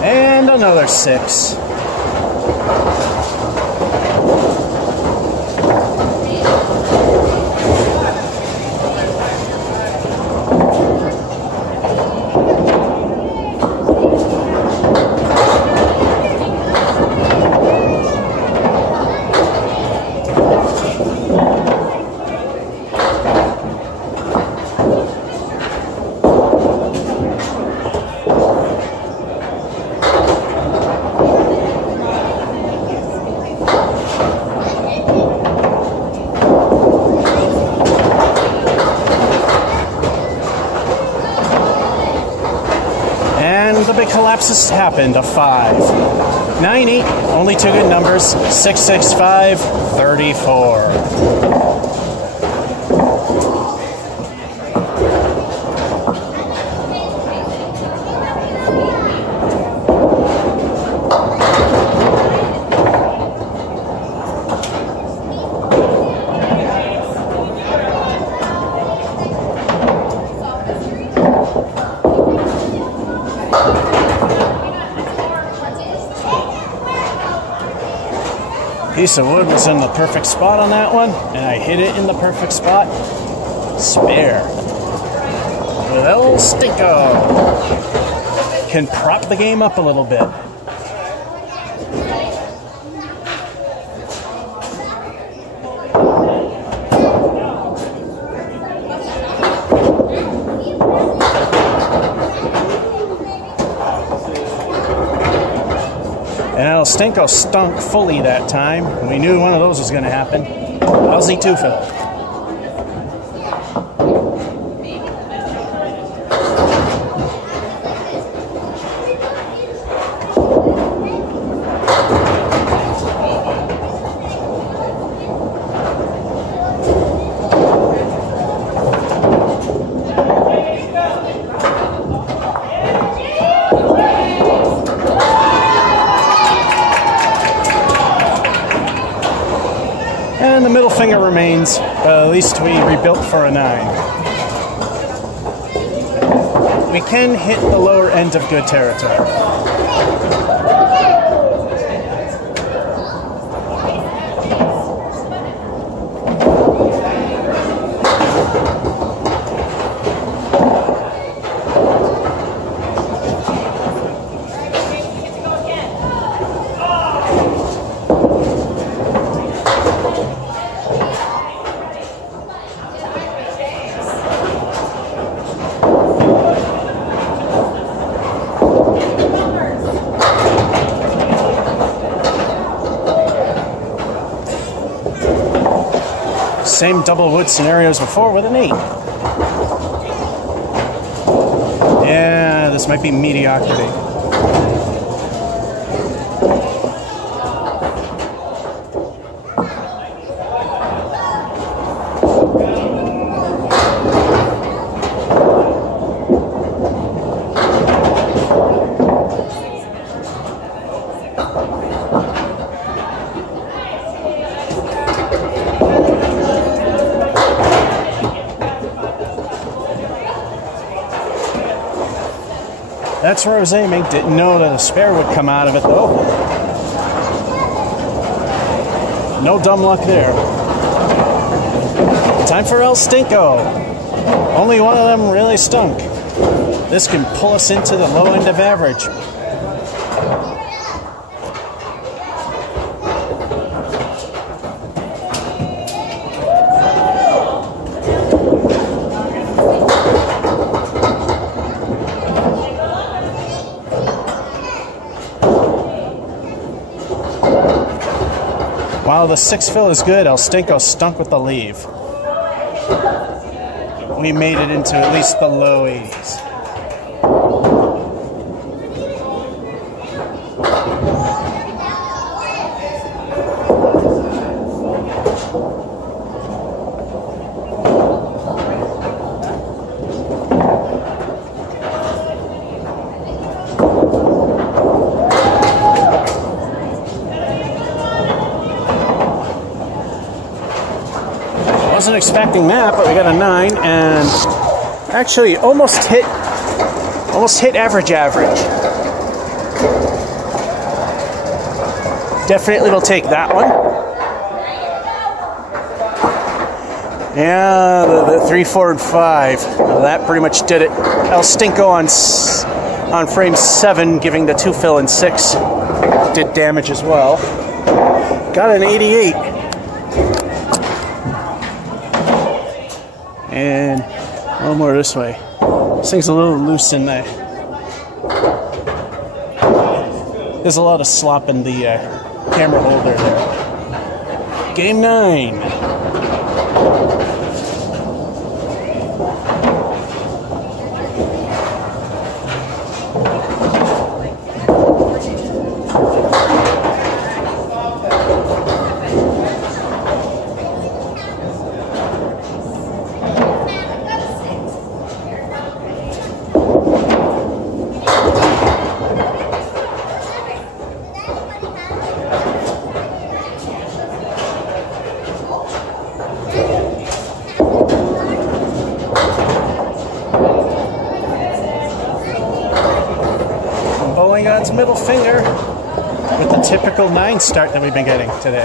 And another 6. The big collapse has happened. A 5. 90. Only 2 good numbers. 6, 6, 5, 34. Piece of wood was in the perfect spot on that one, and I hit it in the perfect spot. Spare. Little Stinko can prop the game up a little bit. And El Stinko stunk fully that time. We knew one of those was going to happen. How's he too, Phil? And the middle finger remains, but at least we rebuilt for a 9. We can hit the lower end of good territory. Same double wood scenarios before with an 8. Yeah, this might be mediocrity. That's where I was aiming. Didn't know that a spare would come out of it, though. No dumb luck there. Time for El Stinko. Only one of them really stunk. This can pull us into the low end of average. While the 6 fill is good, El Stinko stunk with the leave. We made it into at least the low 80s. Wasn't expecting that, but we got a 9 and actually almost hit average. Definitely will take that one. Yeah, the 3, 4, and 5. Well, that pretty much did it. El Stinko on frame 7, giving the 2 fill and 6 did damage as well. Got an 88. And a little more this way. This thing's a little loose in there. There's a lot of slop in the camera holder there. Game 9. God's middle finger with the typical 9 start that we've been getting today.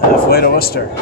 Halfway to Worcester.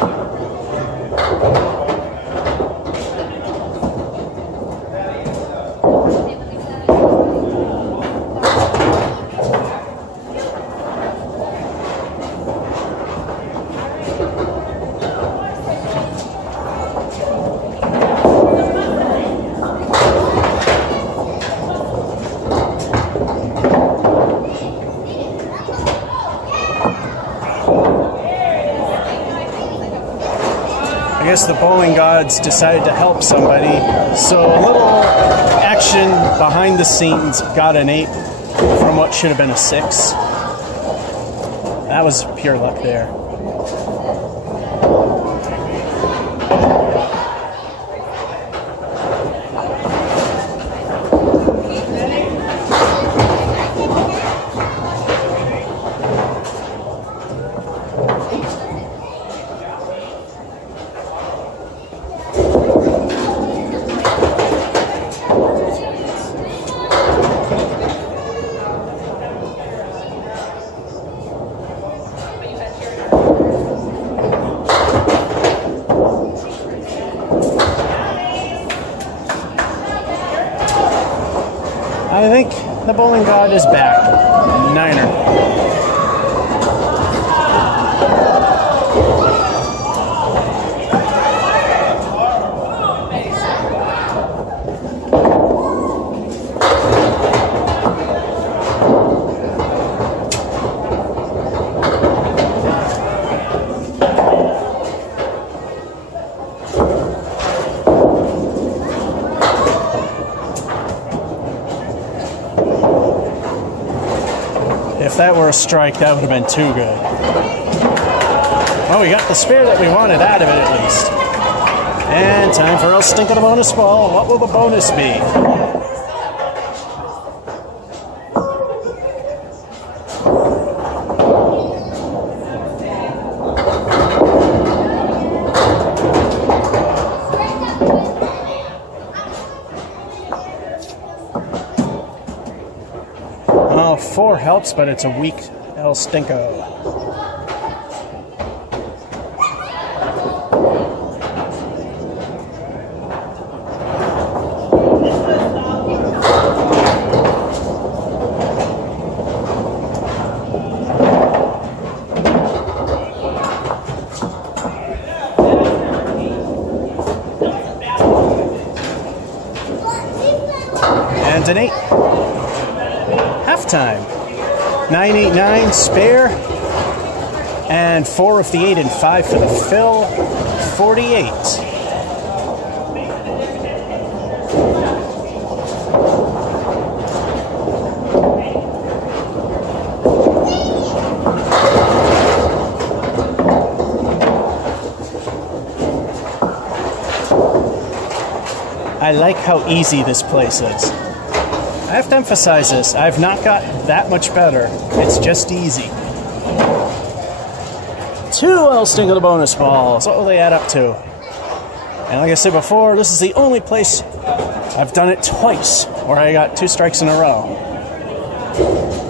I guess the bowling gods decided to help somebody, so a little action behind the scenes got an 8 from what should have been a 6. That was pure luck there. I think the bowling god is back. 9er. If that were a strike, that would have been too good. Well, we got the spare that we wanted out of it at least. And time for El Stinko the bonus ball. What will the bonus be? Oh, 4 helps, but it's a weak El Stinko. and 8. Halftime. 9-8-9 spare. And 4 of the 8 and 5 for the fill. 48. I like how easy this place is. I have to emphasize this. I've not got that much better. It's just easy. 2 I'll sting of the bonus balls. What will they add up to? And like I said before, this is the only place I've done it twice where I got 2 strikes in a row.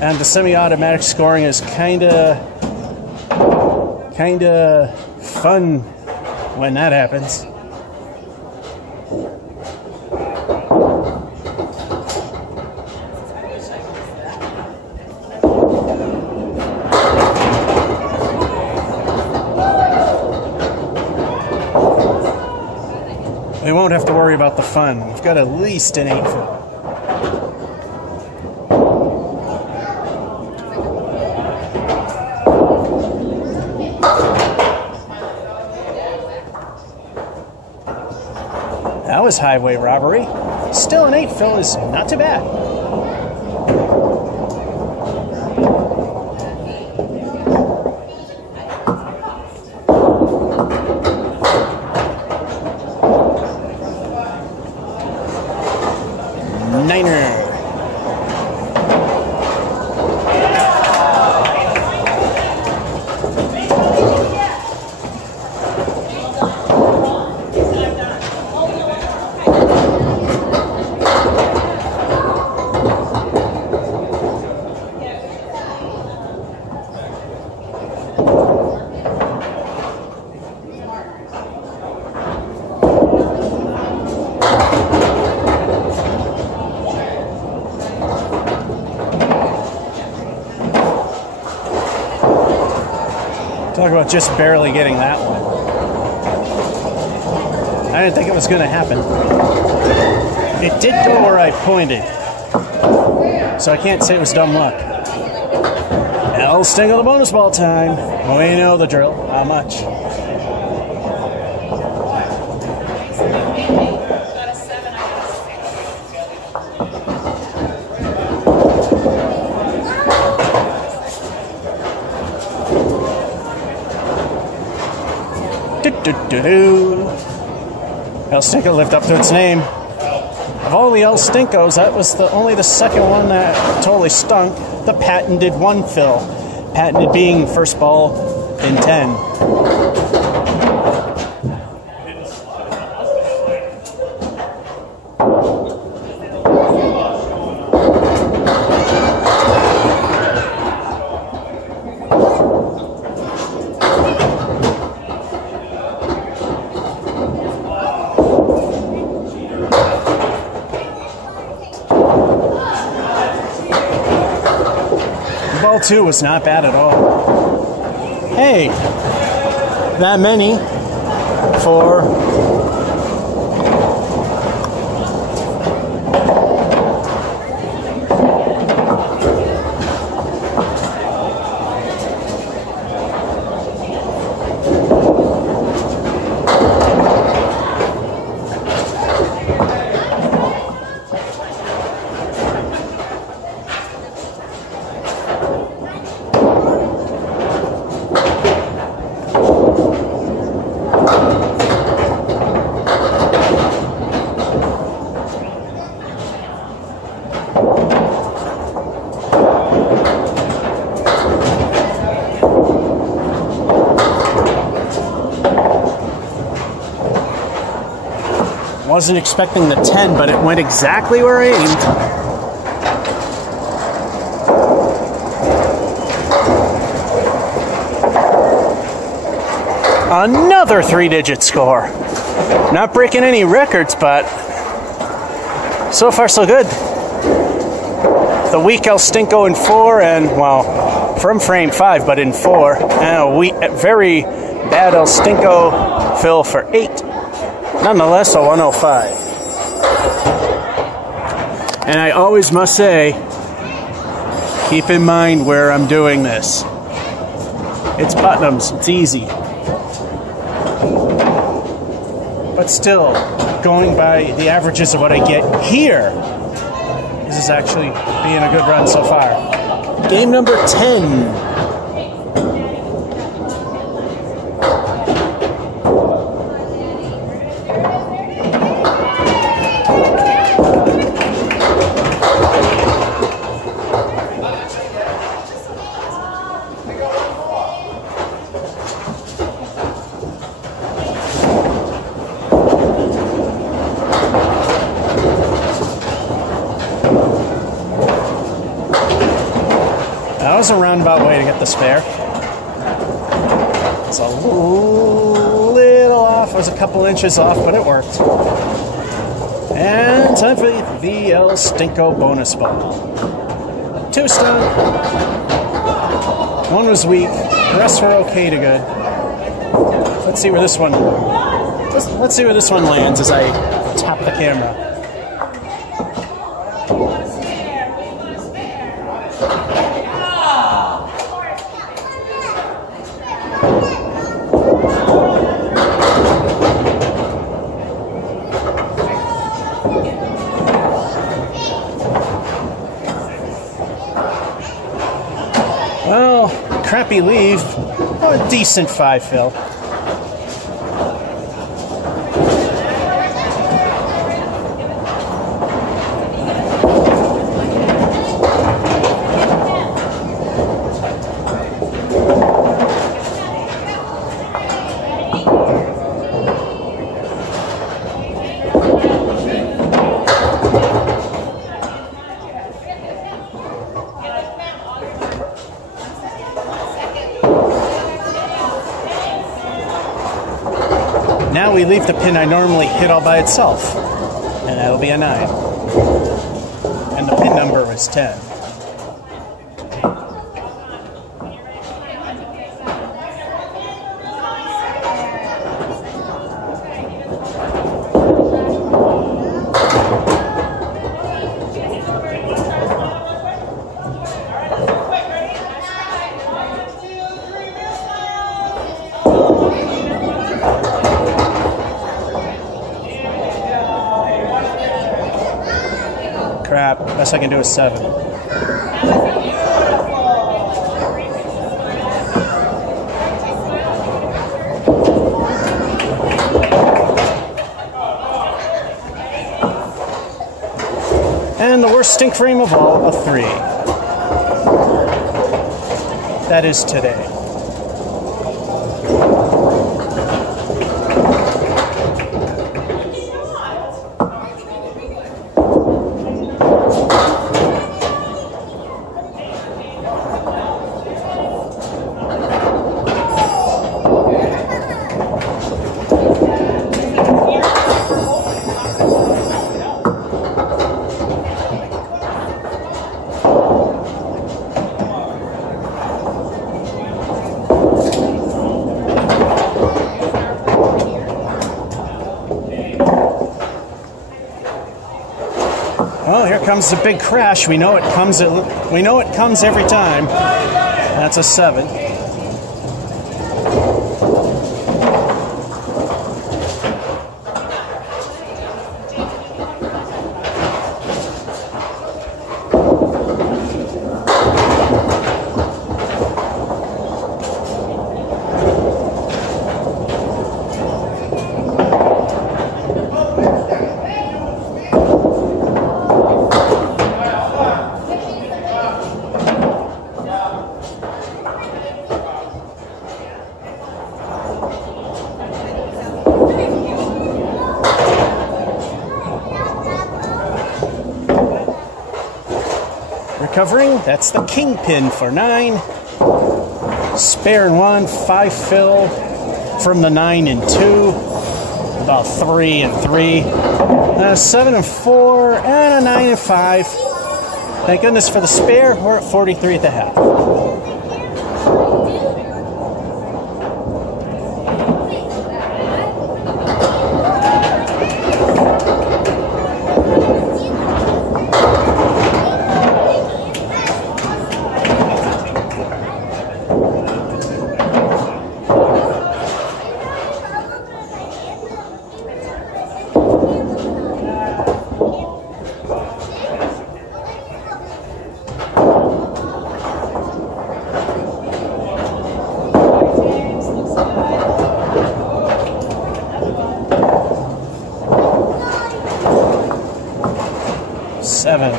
And the semi-automatic scoring is kinda fun when that happens. We won't have to worry about the fun. We've got at least an 8 fill. That was highway robbery. Still an 8 fill is not too bad. Niner. Talk about just barely getting that one. I didn't think it was going to happen. It did go where I pointed, so I can't say it was dumb luck. L sting of the bonus ball time. We know the drill. How much? El Stinko lived up to its name. Of all the El Stinkos, that was only the second one that totally stunk. The patented 1 fill. Patented being first ball in 10. Ball 2 was not bad at all. Hey, that many for wasn't expecting the 10, but it went exactly where I aimed. Another 3-digit score. Not breaking any records, but so far so good. The weak El Stinko in 4, and well, from frame 5, but in 4, and a very bad El Stinko fill for 8. Nonetheless, a 105. And I always must say, keep in mind where I'm doing this. It's Putnam's, it's easy. But still, going by the averages of what I get here, this is actually being a good run so far. Game number 10. That was a roundabout way to get the spare. It's a little off. It was a couple inches off, but it worked. And time for the El Stinko bonus ball. 2 stun. 1 was weak. The rest were okay to good. Let's see where this one. Let's see where this one lands as I tap the camera. Well, crappy leave. Oh, a decent 5 fill. Now we leave the pin I normally hit all by itself, and that'll be a 9. And the pin number is 10. Crap, best I can do is 7. And the worst stink frame of all, a 3. That is today. Well, here comes the big crash. We know it comes. We know it comes every time. That's a 7. Recovering, that's the kingpin for 9. Spare and 1, 5 fill from the 9 and 2. About 3 and 3. 7 and 4, and a 9 and 5. Thank goodness for the spare. We're at 43 at the half. 7.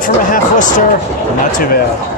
From a half Worcester, not too bad.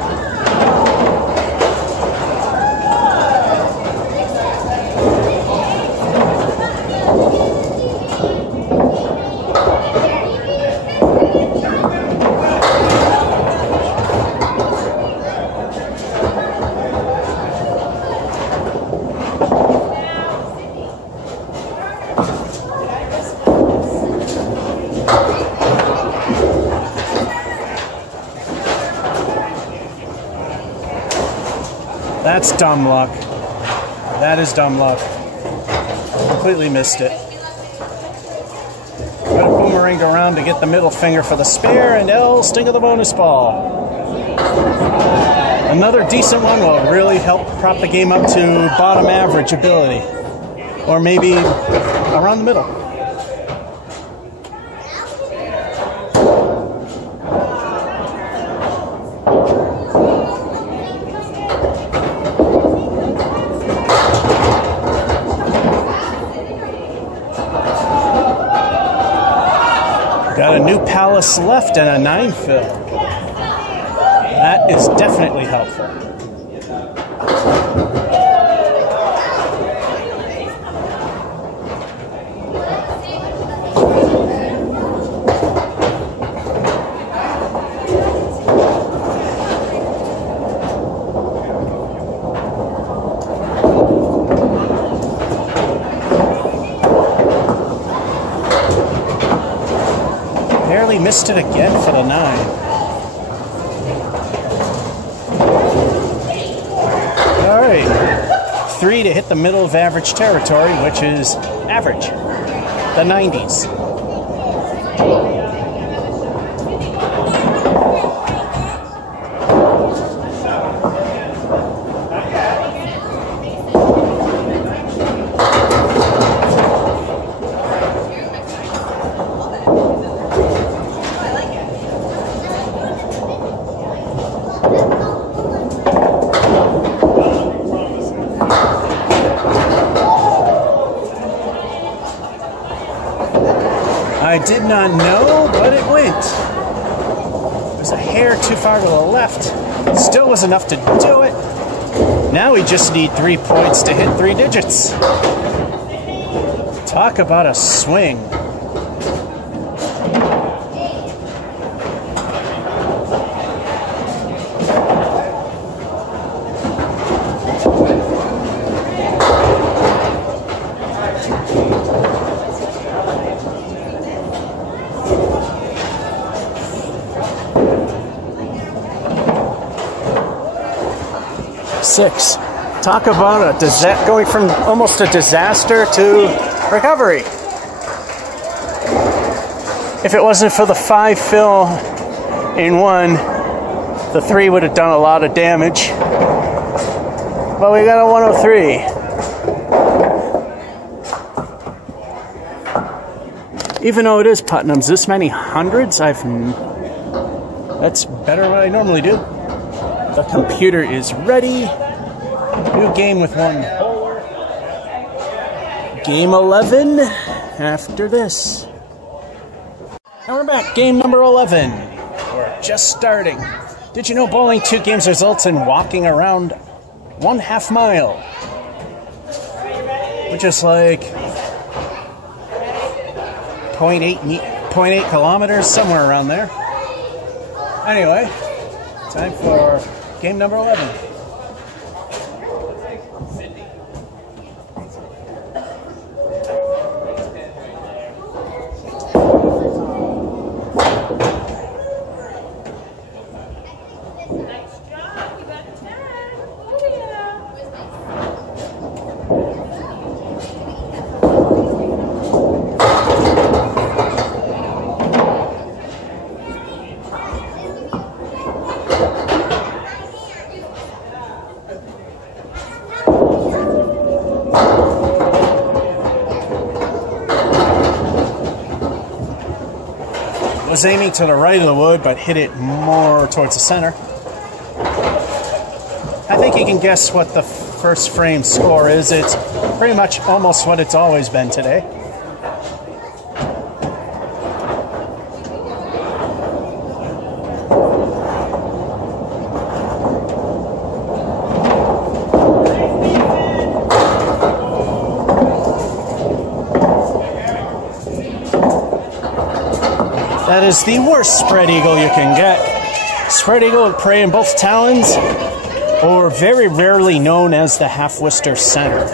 That's dumb luck. That is dumb luck. Completely missed it. Got a boomerang around to get the middle finger for the spare, and L sting of the bonus ball. Another decent one will really help prop the game up to bottom average ability. Or maybe around the middle. Got a new Palace left and a 9 fill. That is definitely helpful. Missed it again for the 9. All right, 3 to hit the middle of average territory, which is average, the 90s. I did not know, but it went. It was a hair too far to the left. Still was enough to do it. Now we just need 3 points to hit 3 digits. Talk about a swing. Six. Talk about going from almost a disaster to recovery. If it wasn't for the 5 fill in 1, the 3 would have done a lot of damage. But we got a 103. Even though it is Putnam's, this many hundreds, that's better than what I normally do. The computer is ready. New game with 1 bowler. Game 11 after this. And we're back. Game number 11. We're just starting. Did you know bowling 2 games results in walking around 1/2 mile? Which is like 0.8 kilometers, somewhere around there. Anyway, time for game number 11. Was aiming to the right of the wood, but hit it more towards the center. I think you can guess what the first frame score is. It's pretty much almost what it's always been today. That is the worst spread eagle you can get. Spread eagle with prey in both talons, or very rarely known as the half-wister center.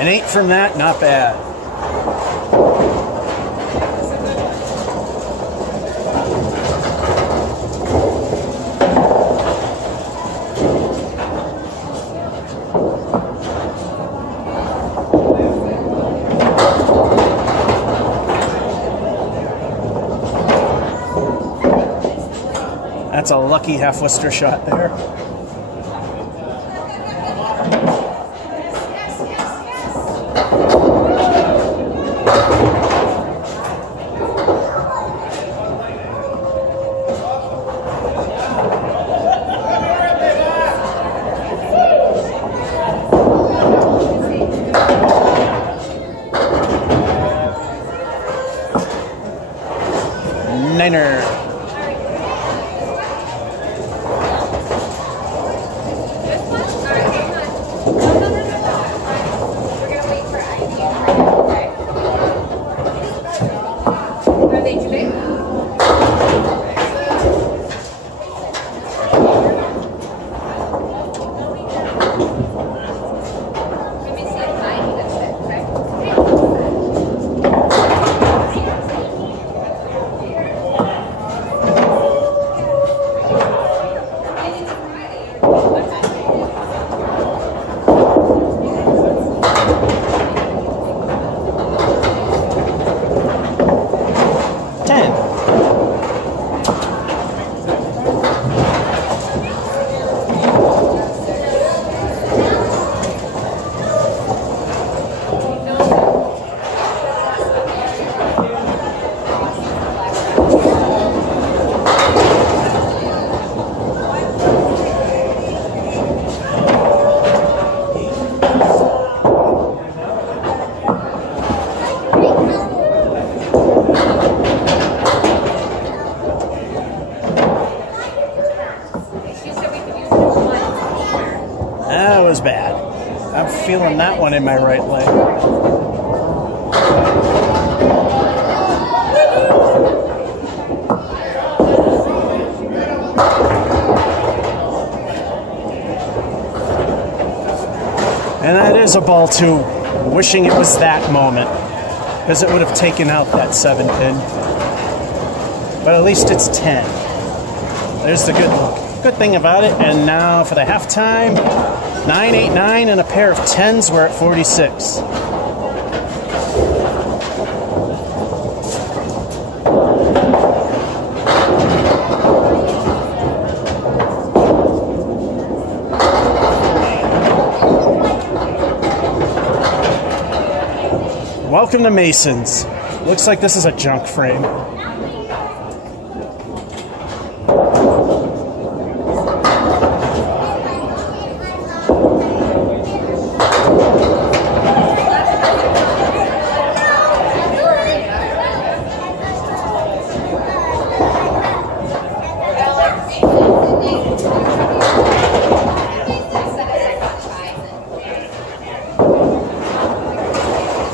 An 8 from that, not bad. That's a lucky half-wister shot there. Niner. That was bad. I'm feeling that one in my right leg. And that is a ball two. Wishing it was that moment, because it would have taken out that 7 pin. But at least it's 10. There's the good thing about it. And now for the halftime, 9, 8, 9, and a pair of 10s. We're at 46. Welcome to Masons. Looks like this is a junk frame.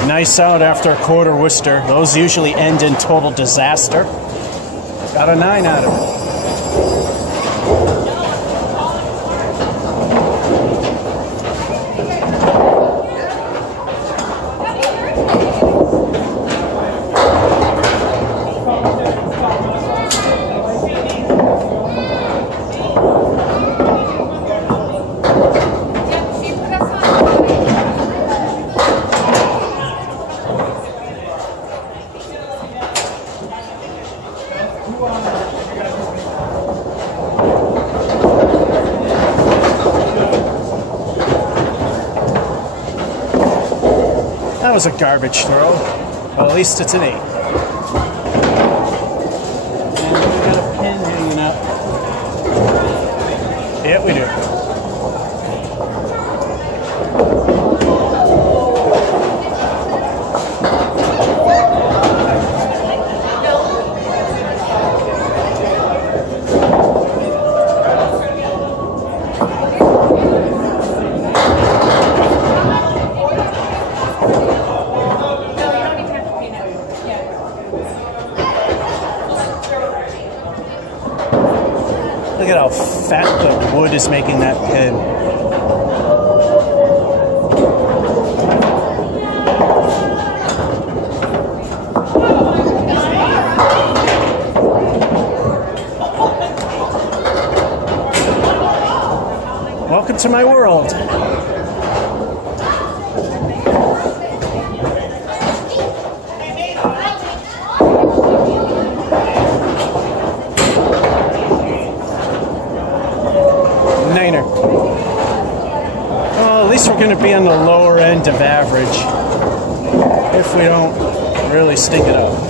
Nice out after a quarter Worcester. Those usually end in total disaster. Got a 9 out of it. was a garbage throw. Well, at least it's an 8. And we got a pin hanging up. Yeah, we do. Look at how fat the wood is making that pin. Welcome to my world. Niner. Well, at least we're going to be on the lower end of average if we don't really stink it up.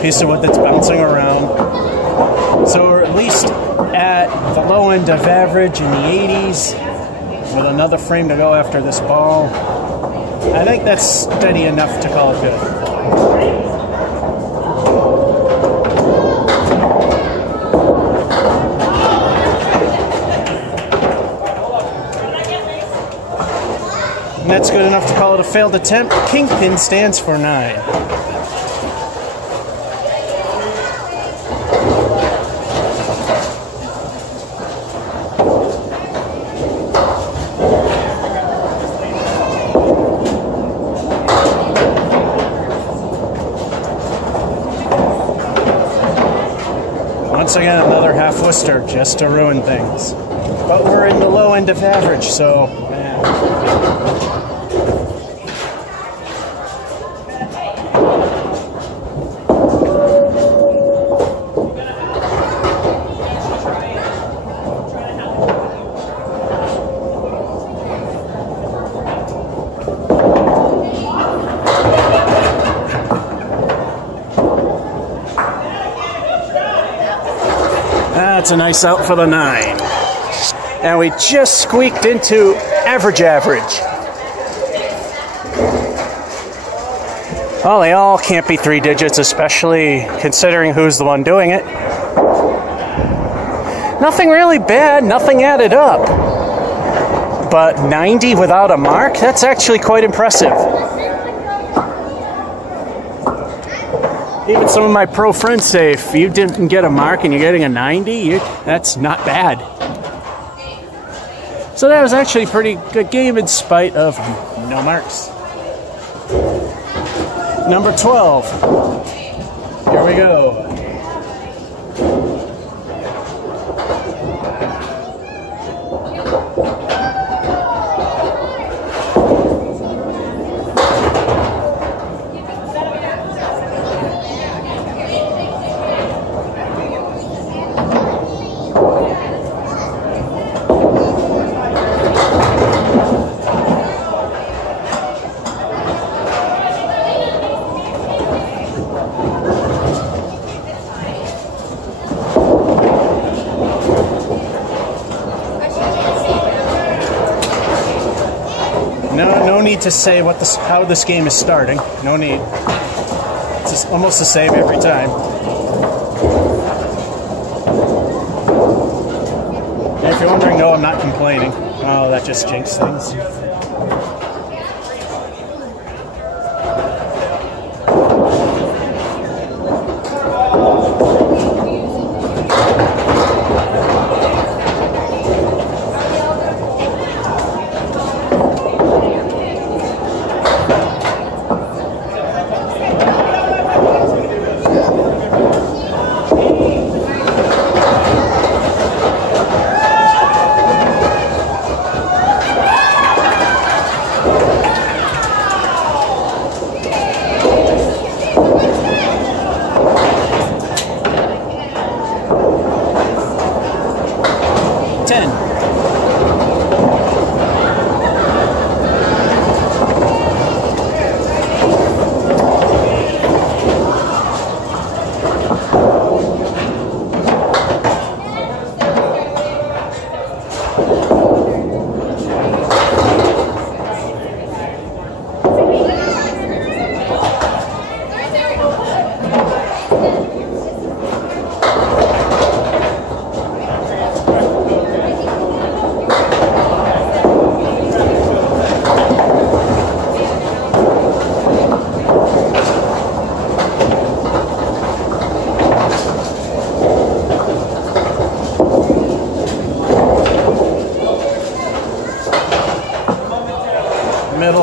Piece of wood that's bouncing around. So we're at least at the low end of average in the 80s with another frame to go after this ball. I think that's steady enough to call it good. And that's good enough to call it a failed attempt. Kingpin stands for 9. Once again, another half Worcester just to ruin things. But we're in the low end of average, so man. That's a nice out for the 9. And we just squeaked into average. Well, they all can't be 3 digits, especially considering who's the one doing it. Nothing really bad, nothing added up. But 90 without a mark, that's actually quite impressive. Even some of my pro friends say if you didn't get a mark and you're getting a 90, that's not bad. So that was actually a pretty good game in spite of no marks. Number 12. Here we go. No need to say how this game is starting. No need. It's just almost the same every time. And if you're wondering, no, I'm not complaining. Oh, that just jinxed things.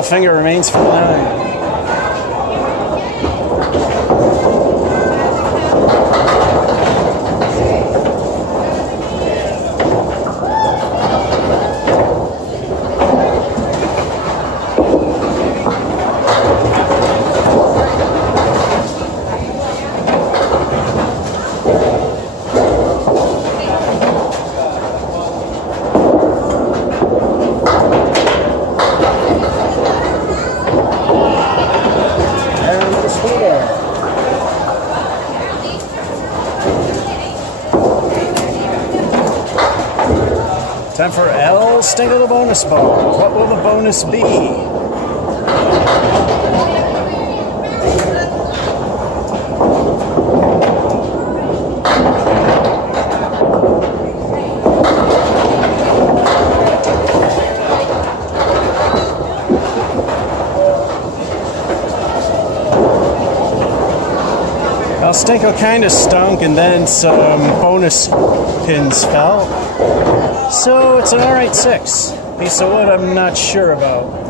finger remains for the 9. Time for El Stinko the bonus ball. What will the bonus be? El Stinko kind of stunk, and then some bonus pins fell. So it's an alright 6. Piece of wood I'm not sure about.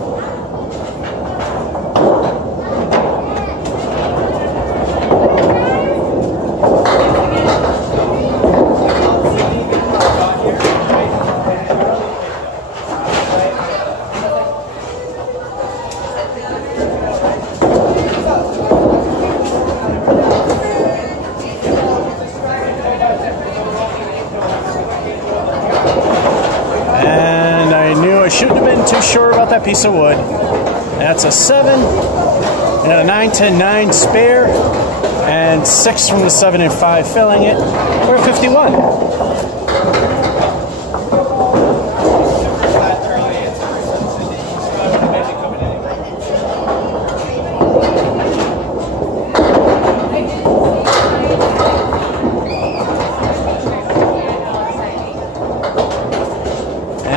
I shouldn't have been too sure about that piece of wood. That's a 7, and a 9, 10, 9 spare, and 6 from the 7 and 5 filling it. We're at 51.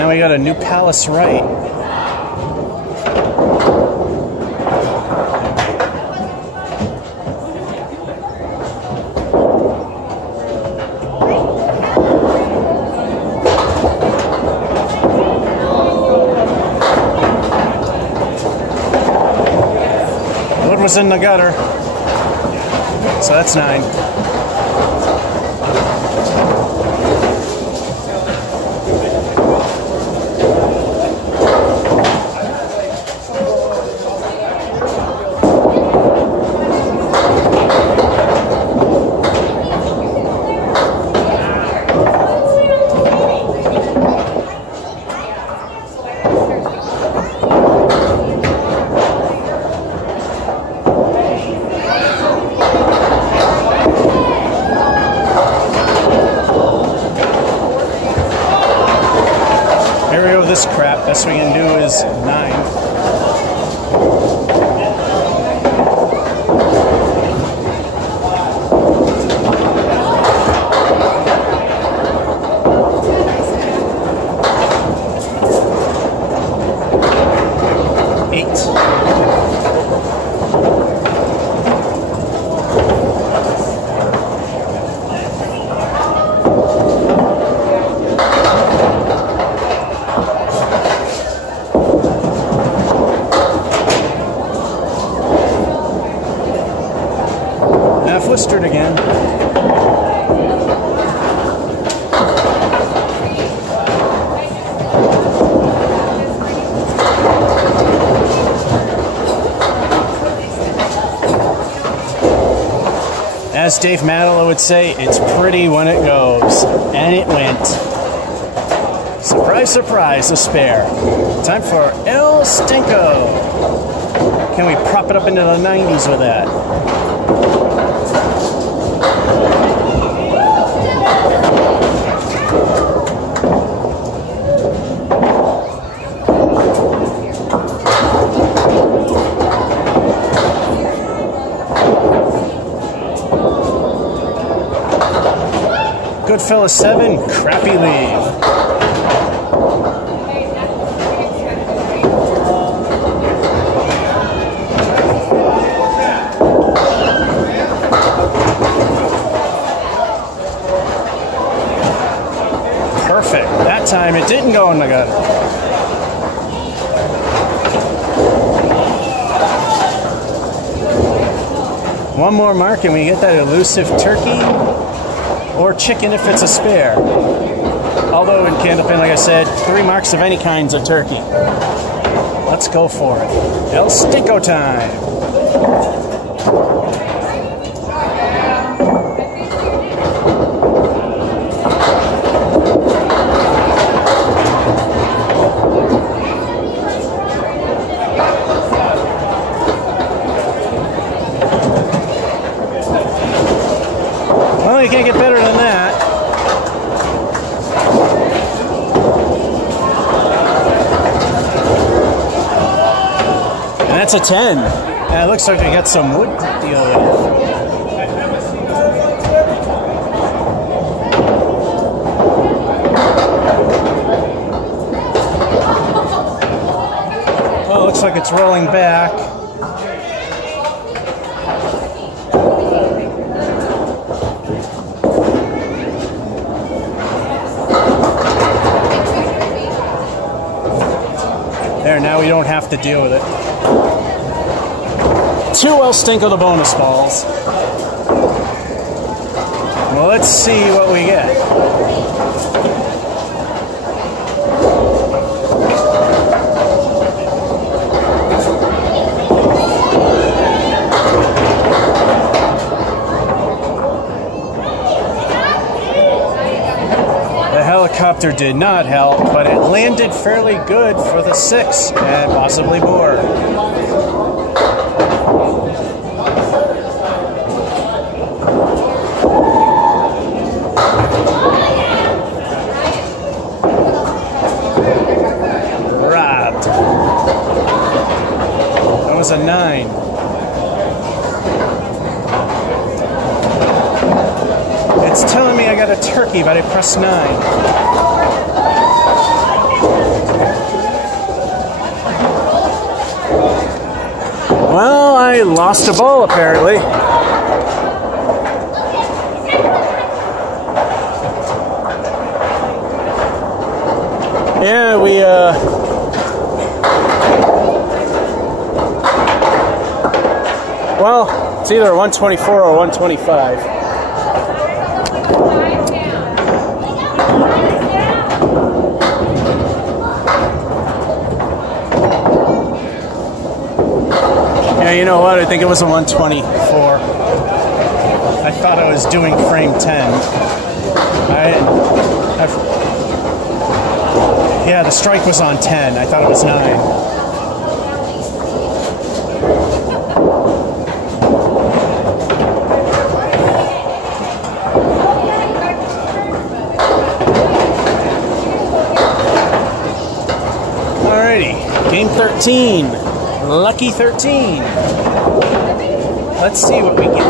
We got a new Palace right. Wood was in the gutter, so that's 9. This crap, best we can do is 9. Flistered again. As Dave Madela would say, it's pretty when it goes. And it went. Surprise, surprise, a spare. Time for El Stinko. Can we prop it up into the 90s with that? Good fill of 7, crappy leave. Perfect. That time it didn't go in the gutter. One more mark and we get that elusive turkey or chicken if it's a spare. Although in candlepin, like I said, 3 marks of any kind's a turkey. Let's go for it. El Stinko time. Well, you can't get better than that. And that's a 10. And it looks like we got some wood to deal with. Well, it looks like it's rolling back. There, now we don't have to deal with it. 2 El Stinko the bonus balls. Well, let's see what we get. The helicopter did not help, but it landed fairly good for the 6 and possibly more. Robbed. That was a 9. It's telling me I got a turkey, but I pressed 9. Well, I lost a ball apparently. Yeah, well, it's either 124 or 125. Yeah, you know what? I think it was a 124. I thought I was doing frame 10. Yeah, the strike was on 10. I thought it was 9. Alrighty, game 13. Lucky 13. Let's see what we get.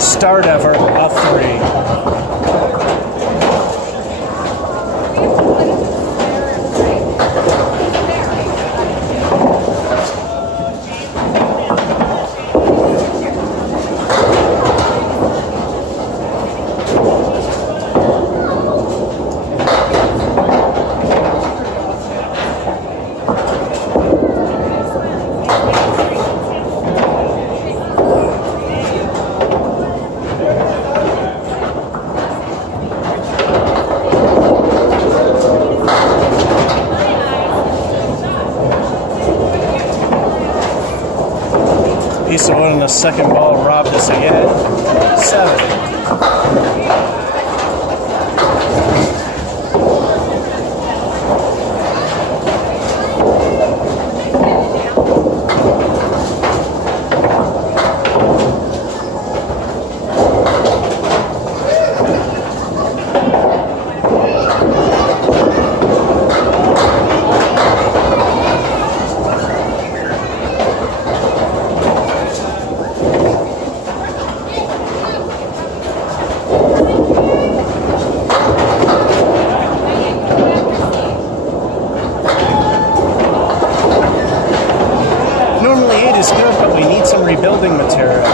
Start ever, a 3. Piece of wood on the second ball robbed us again. 7. is good, but we need some rebuilding material.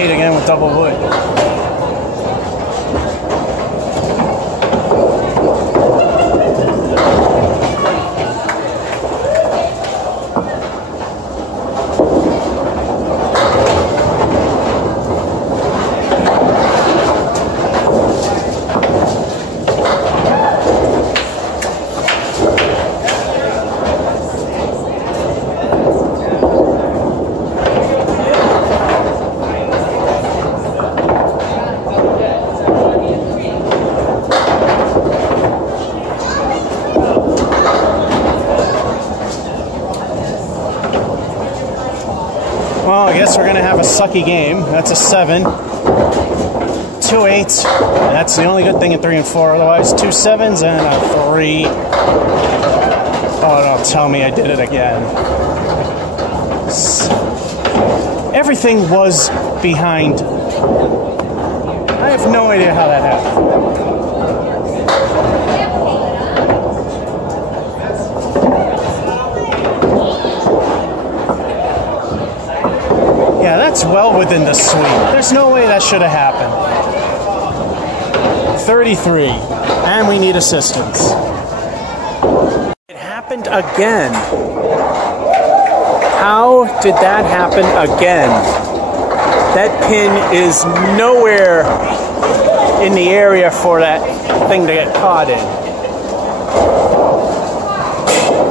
Again with double wood. Well, I guess we're going to have a sucky game. That's a 7. 2 8s. That's the only good thing in 3 and 4. Otherwise, 2 7s and a 3. Oh, don't tell me I did it again. Everything was behind. I have no idea how that happened. Yeah, that's well within the sweep. There's no way that should have happened. 33, and we need assistance. It happened again. How did that happen again? That pin is nowhere in the area for that thing to get caught in.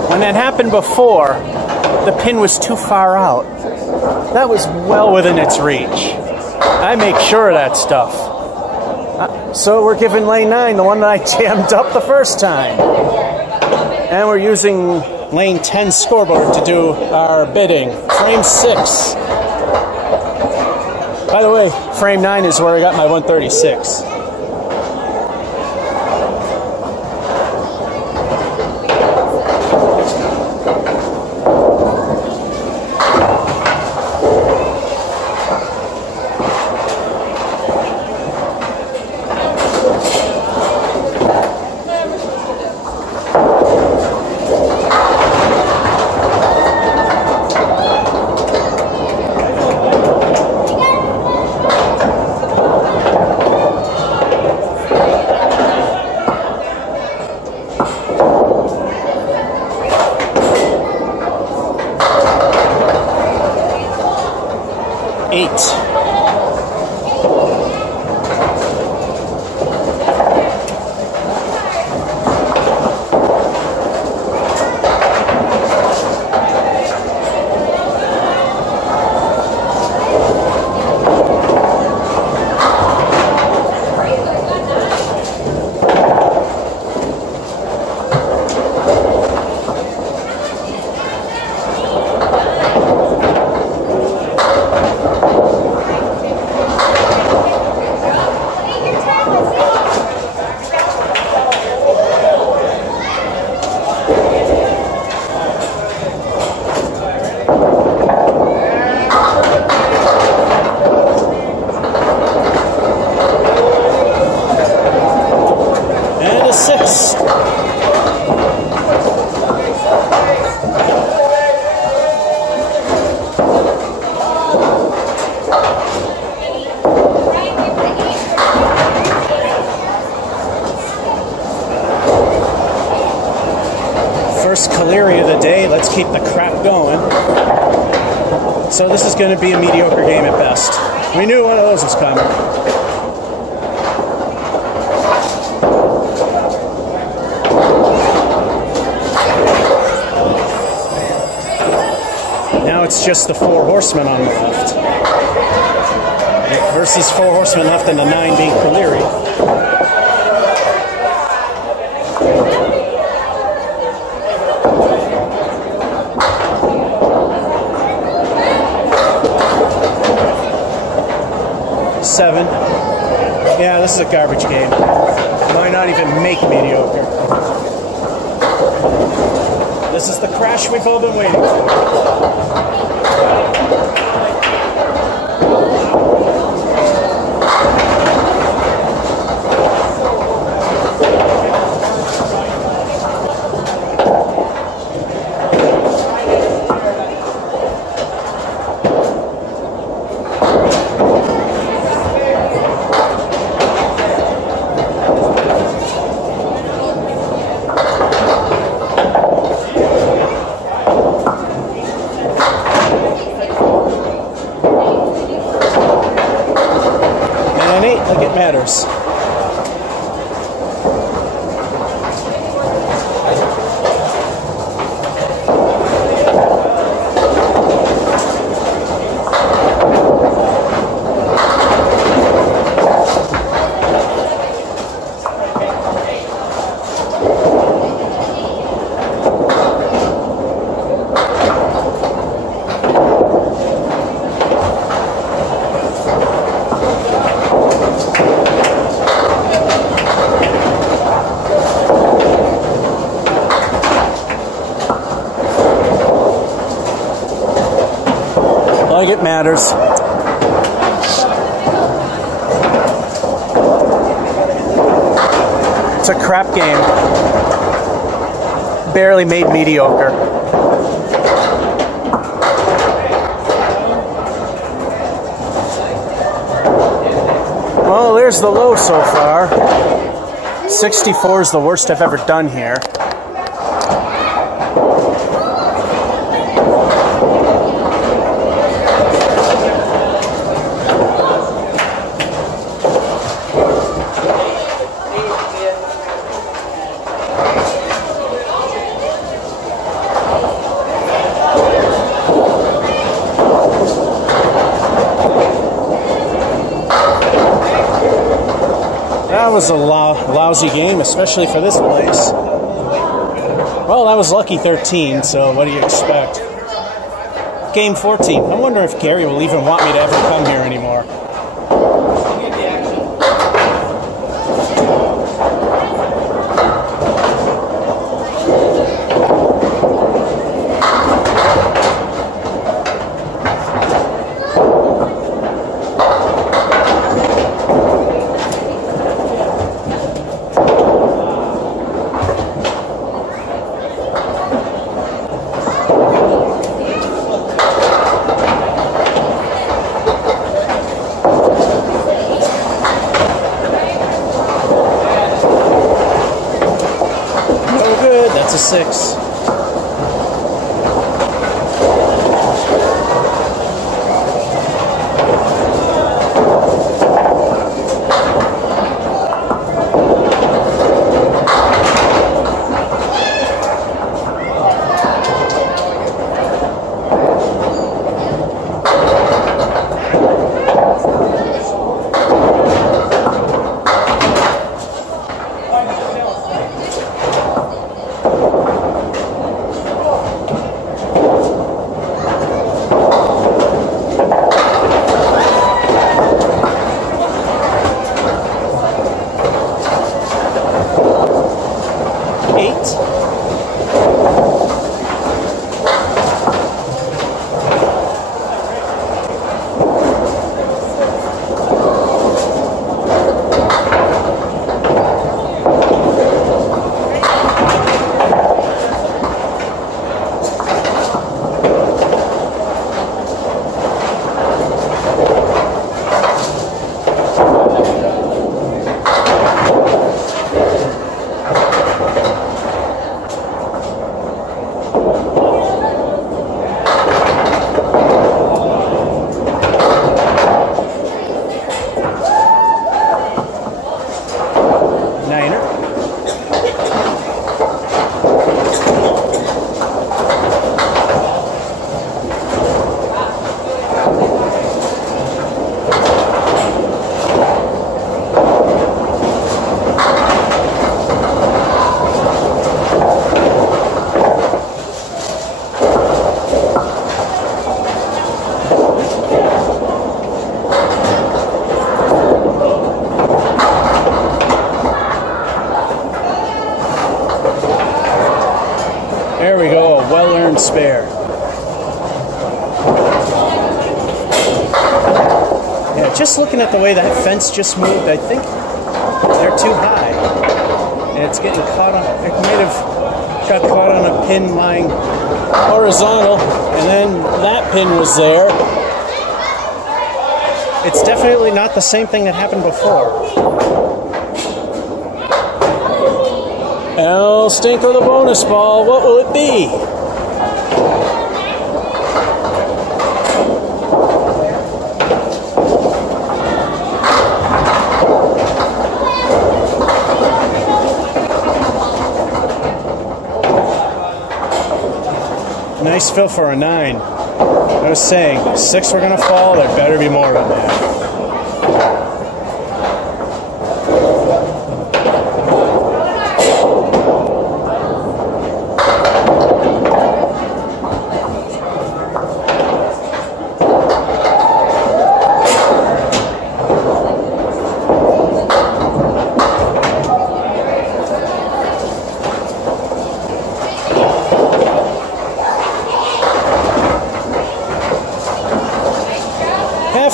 When that happened before, the pin was too far out. That was well within its reach. I make sure of that stuff. So we're giving lane 9, the one that I jammed up the first time. And we're using lane 10 scoreboard to do our bidding. Frame 6. By the way, frame 9 is where I got my 136. Caleri of the day. Let's keep the crap going. So this is going to be a mediocre game at best. We knew one of those was coming. Now it's just the 4 horsemen on the left. Versus 4 horsemen left and a 9 being Caleri. Seven. Yeah, this is a garbage game. Might not even make mediocre. This is the crash we've all been waiting for. Like it matters. Like it matters. It's a crap game. Barely made mediocre. Well, there's the low so far. 64 is the worst I've ever done here. That was a lousy game, especially for this place. Well, that was lucky 13, so what do you expect? Game 14. I wonder if Gary will even want me to ever come here anymore. That's a 6. spare. Yeah, just looking at the way that fence just moved, I think they're too high. And it's getting caught on, it might have got caught on a pin lying horizontal, and then that pin was there. It's definitely not the same thing that happened before. El Stinko the bonus ball, what will it be? Nice fill for a 9. I was saying, 6 were going to fall, there better be more than that.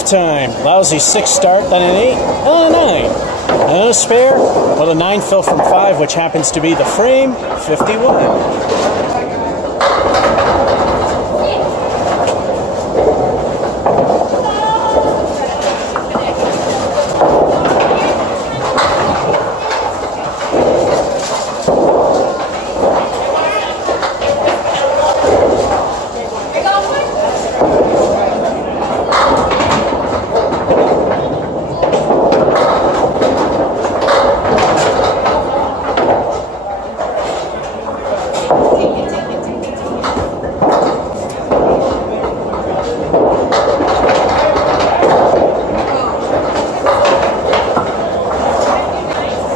Time. Lousy 6 start, then an 8, and a 9. And a spare, well, the 9 fell from 5, which happens to be the frame, 51.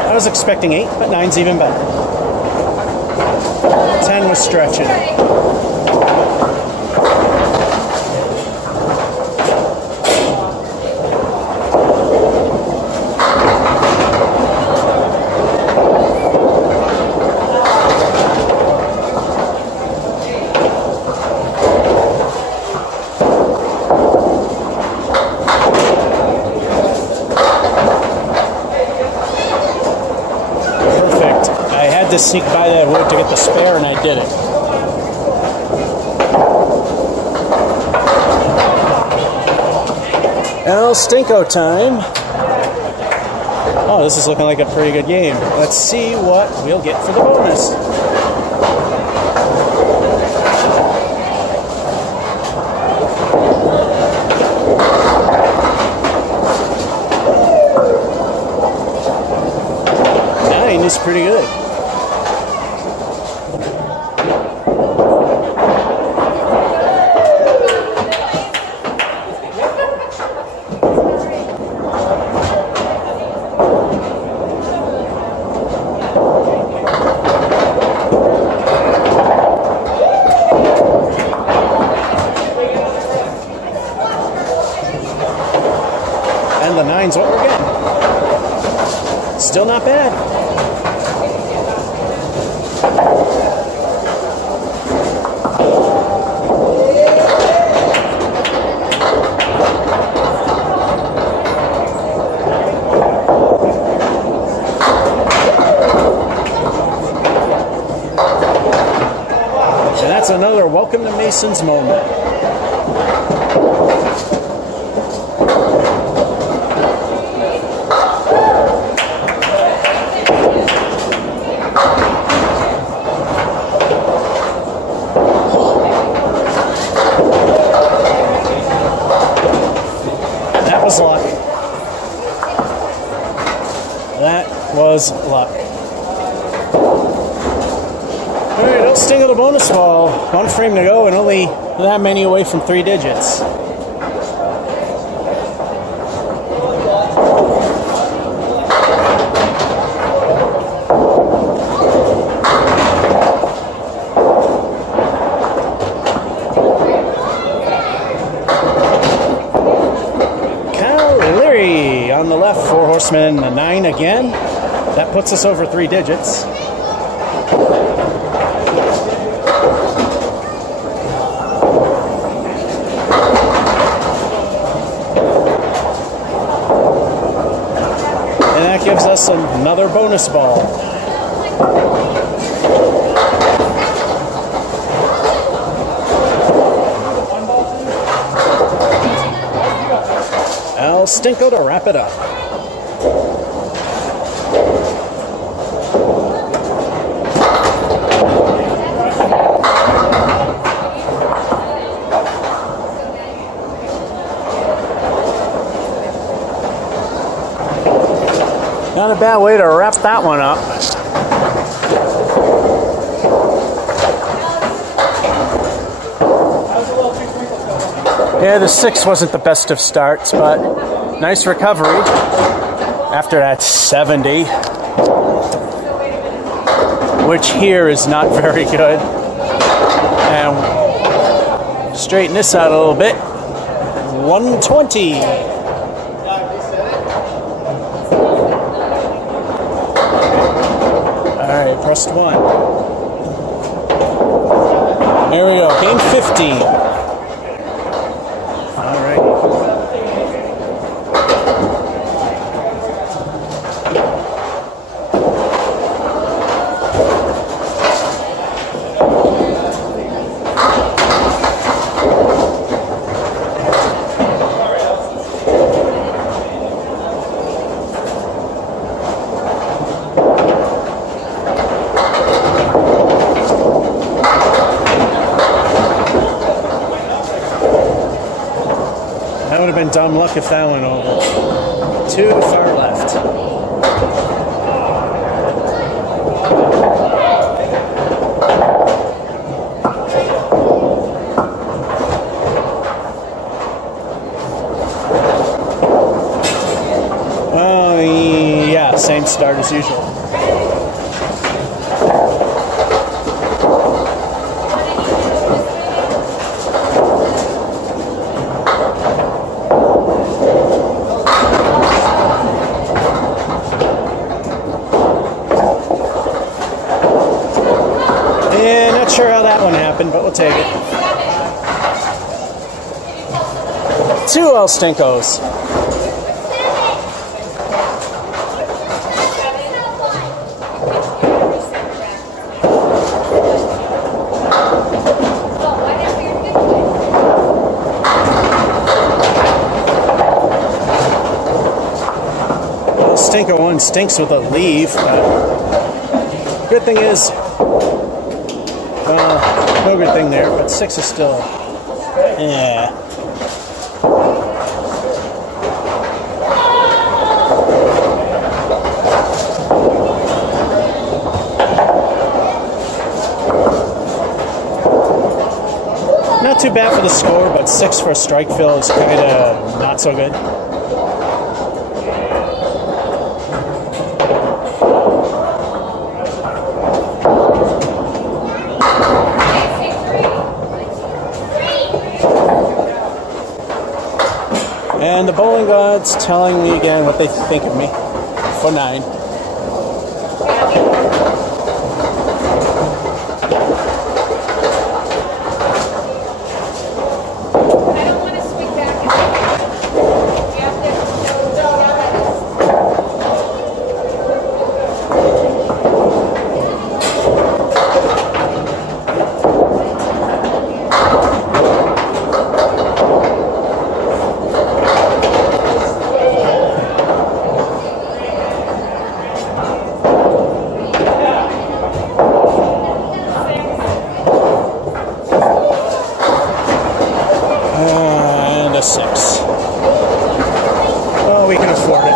I was expecting 8, but 9's even better. 10 was stretching. To sneak by that wood to get the spare, and I did it. El Stinko time. Oh, this is looking like a pretty good game. Let's see what we'll get for the bonus. Nine is pretty good. The 9's what we're getting. Still not bad. And that's another welcome to Mason's moment. Luck. That was luck. Alright, El Stinko the bonus ball. 1 frame to go and only that many away from 3 digits. On the left, 4 horsemen, the 9 again. That puts us over 3 digits. gives us another bonus ball. El Stinko to wrap it up. Not a bad way to wrap that one up. Yeah, the 6 wasn't the best of starts, but nice recovery after that 70, which here is not very good. And straighten this out a little bit. 120. Alright, pressed 1. There we go, game 15. Alright. That would have been dumb luck if that went over. Too far left. Oh, yeah, same start as usual. Not sure how that one happened, but we'll take it. 2 El Stinkos. El Stinko 1 stinks with a leave, but good thing is, no good thing there, but 6 is still, yeah. Not too bad for the score, but 6 for a strike fill is kind of not so good. And the bowling gods telling me again what they think of me for 9. And a 6. Well, we can afford it.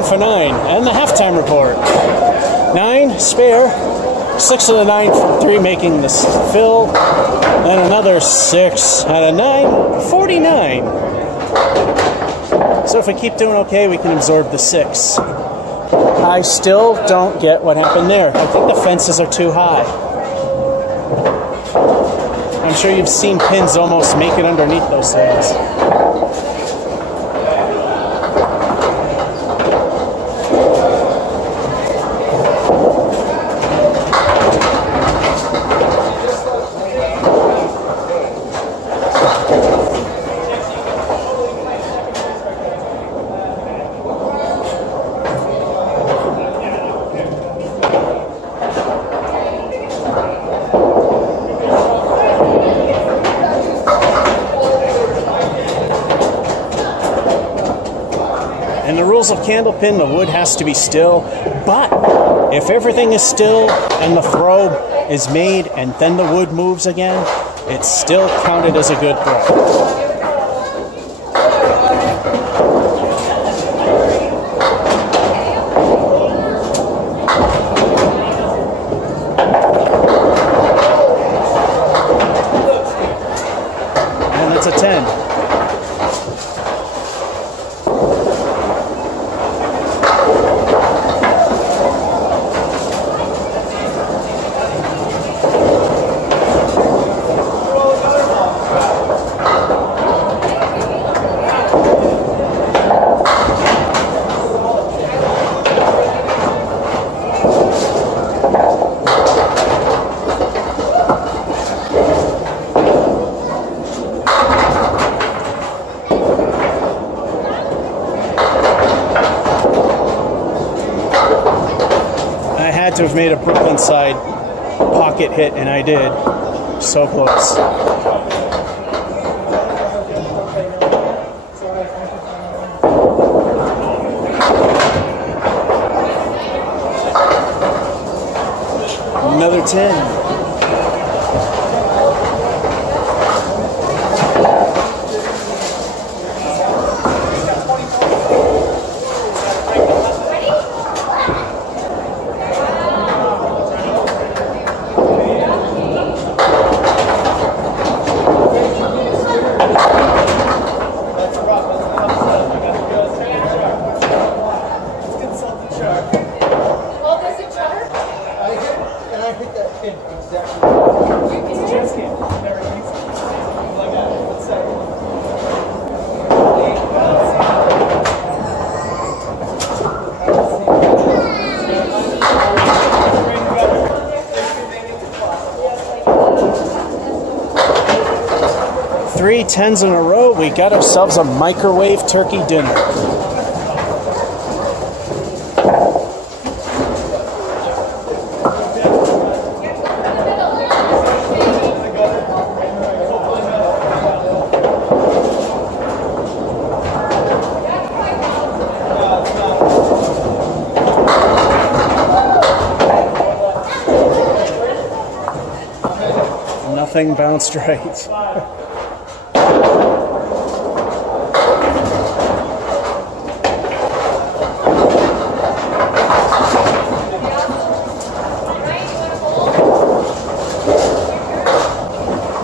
10 for 9. And the halftime report. 9, spare. 6 of the 9 for 3, making this fill. And another 6 out of 9, 49. So if we keep doing okay, we can absorb the 6. I still don't get what happened there. I think the fences are too high. I'm sure you've seen pins almost make it underneath those things. In the rules of candlepin, the wood has to be still, but if everything is still and the throw is made and then the wood moves again, it's still counted as a good throw. And that's a 10. To have made a Brooklyn side pocket hit, and I did. So close. Another 10. Three 10s in a row, we got ourselves a microwave turkey dinner. Nothing bounced right.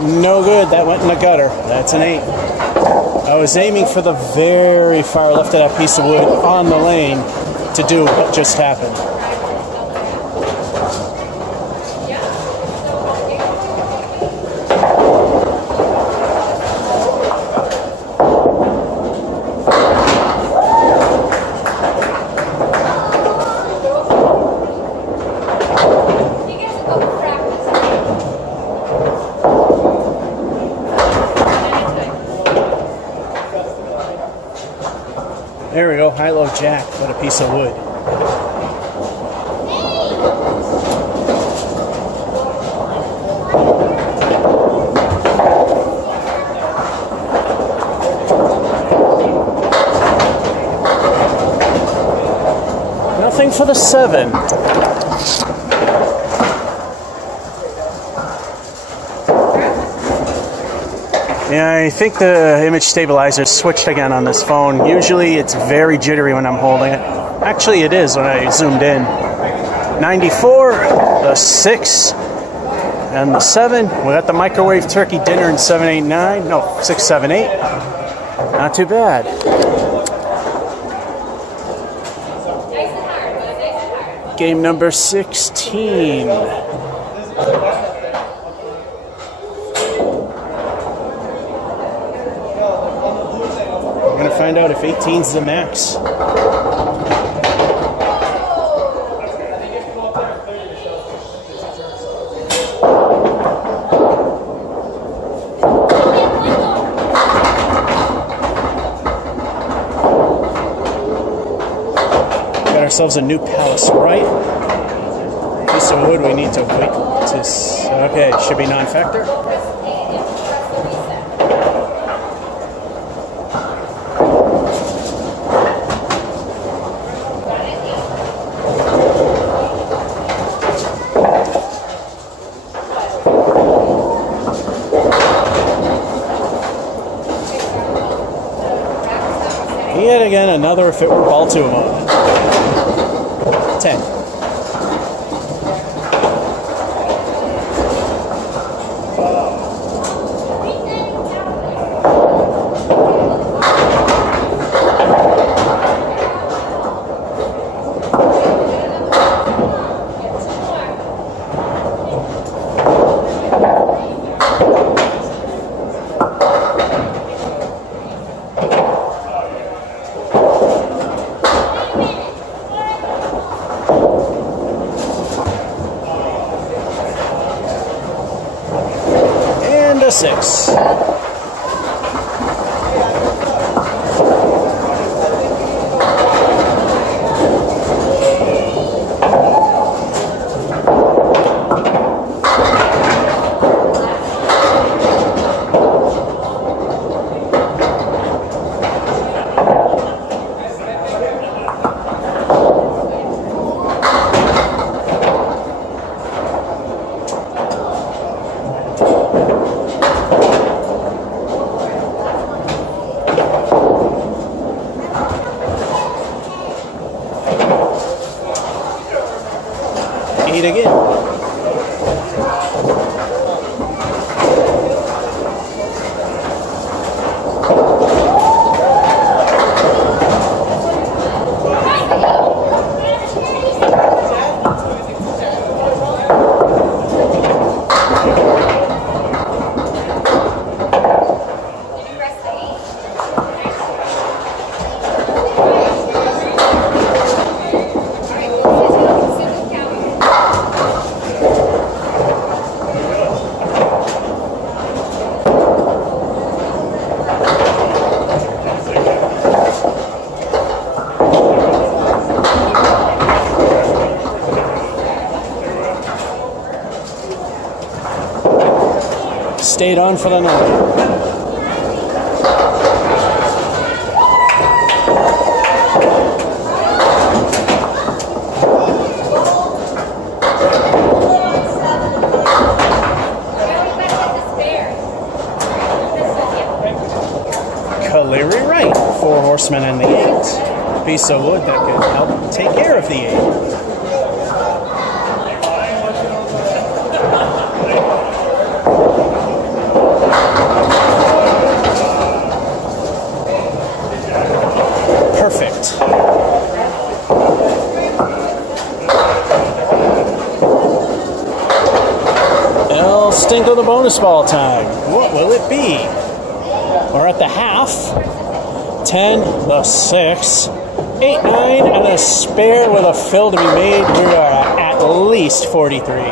No good, that went in the gutter. That's an 8. I was aiming for the very far left of that piece of wood on the lane to do what just happened. There we go, high-low jack, what a piece of wood. Nothing for the 7. Yeah, I think the image stabilizer switched again on this phone. Usually it's very jittery when I'm holding it. Actually, it is when I zoomed in. 94, the 6, and the 7. We got the microwave turkey dinner in 789. No, 678. Not too bad. Game number 16. We're gonna find out if 18's the max. Ourselves a new palace, right? Piece of wood we need to wait to. Okay, should be non-factor. Yet again, another if it were Baltimore. 10. And a 6. Again. Stayed on for the night. Cleary right. 4 horsemen and the 8. Piece of wood that could help take care of the 8. Stinkle the bonus ball time. What will it be? We're at the half. 10, the 6, 8, 9, and a spare with a fill to be made. We are at least 43.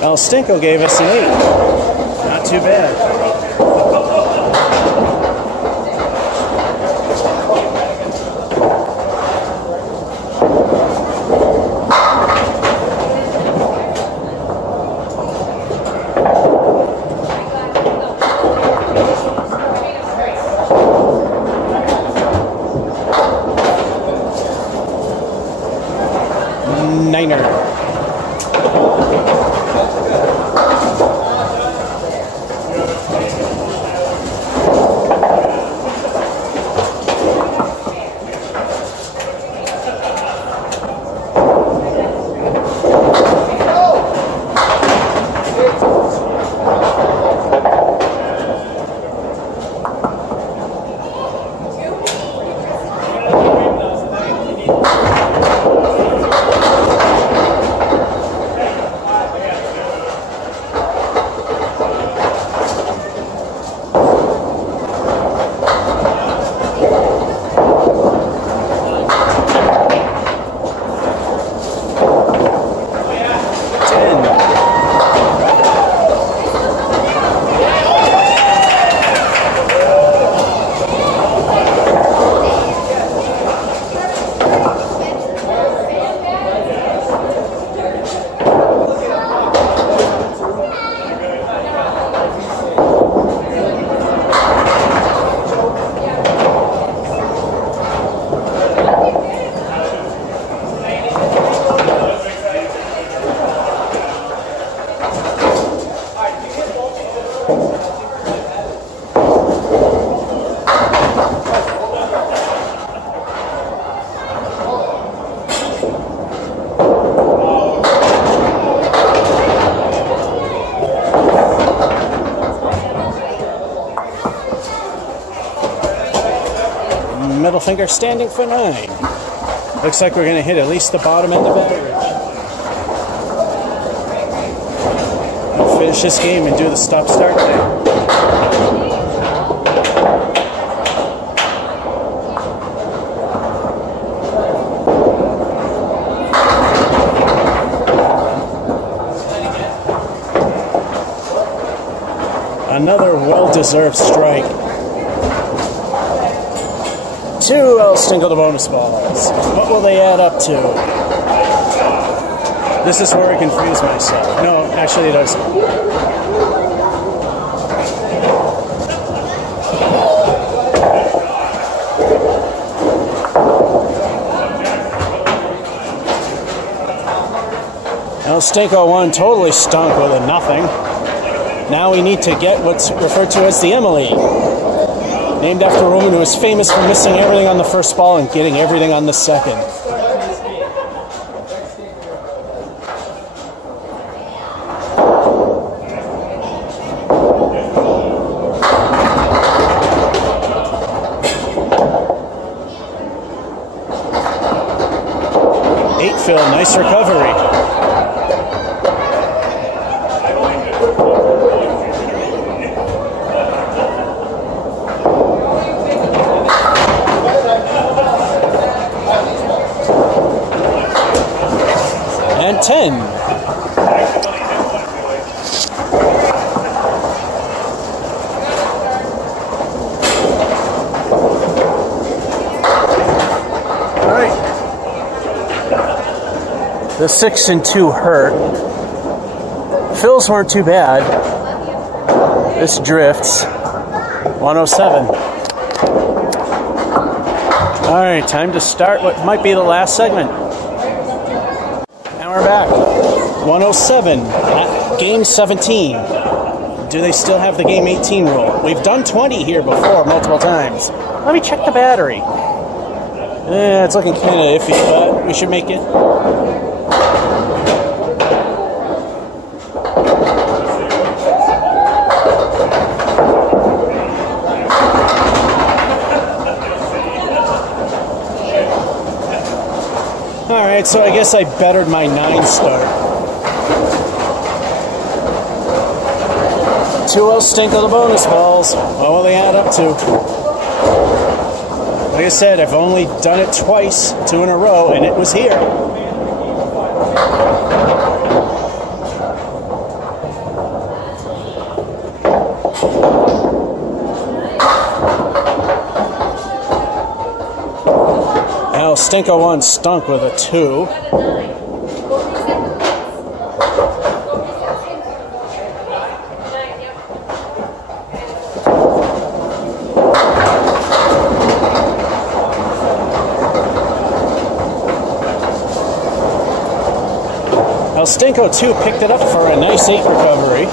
El Stinko gave us an 8. Not too bad. middle finger, standing for 9. Looks like we're going to hit at least the bottom end of average. We'll finish this game and do the stop-start thing. Another well-deserved strike. 2 Elstingle to bonus balls. What will they add up to? This is where I confuse myself. No, actually it doesn't. Elstingle 1 totally stunk with a nothing. Now we need to get what's referred to as the Emily. Named after a woman who is famous for missing everything on the first ball and getting everything on the second. Phil, nice recovery. And 10. All right. The 6 and 2 hurt. Phil's weren't too bad. This drifts. 107. All right, time to start what might be the last segment. We're back. 107 at game 17. Do they still have the game 18 rule? We've done 20 here before multiple times. Let me check the battery. Yeah, it's looking kind of iffy, but we should make it. Alright, so I guess I bettered my 9 start. 2 Elstingle the bonus balls. What will they add up to? Like I said, I've only done it twice, 2 in a row, and it was here. Elstingle 1 stunk with a 2. Elstingle 2 picked it up for a nice 8 recovery.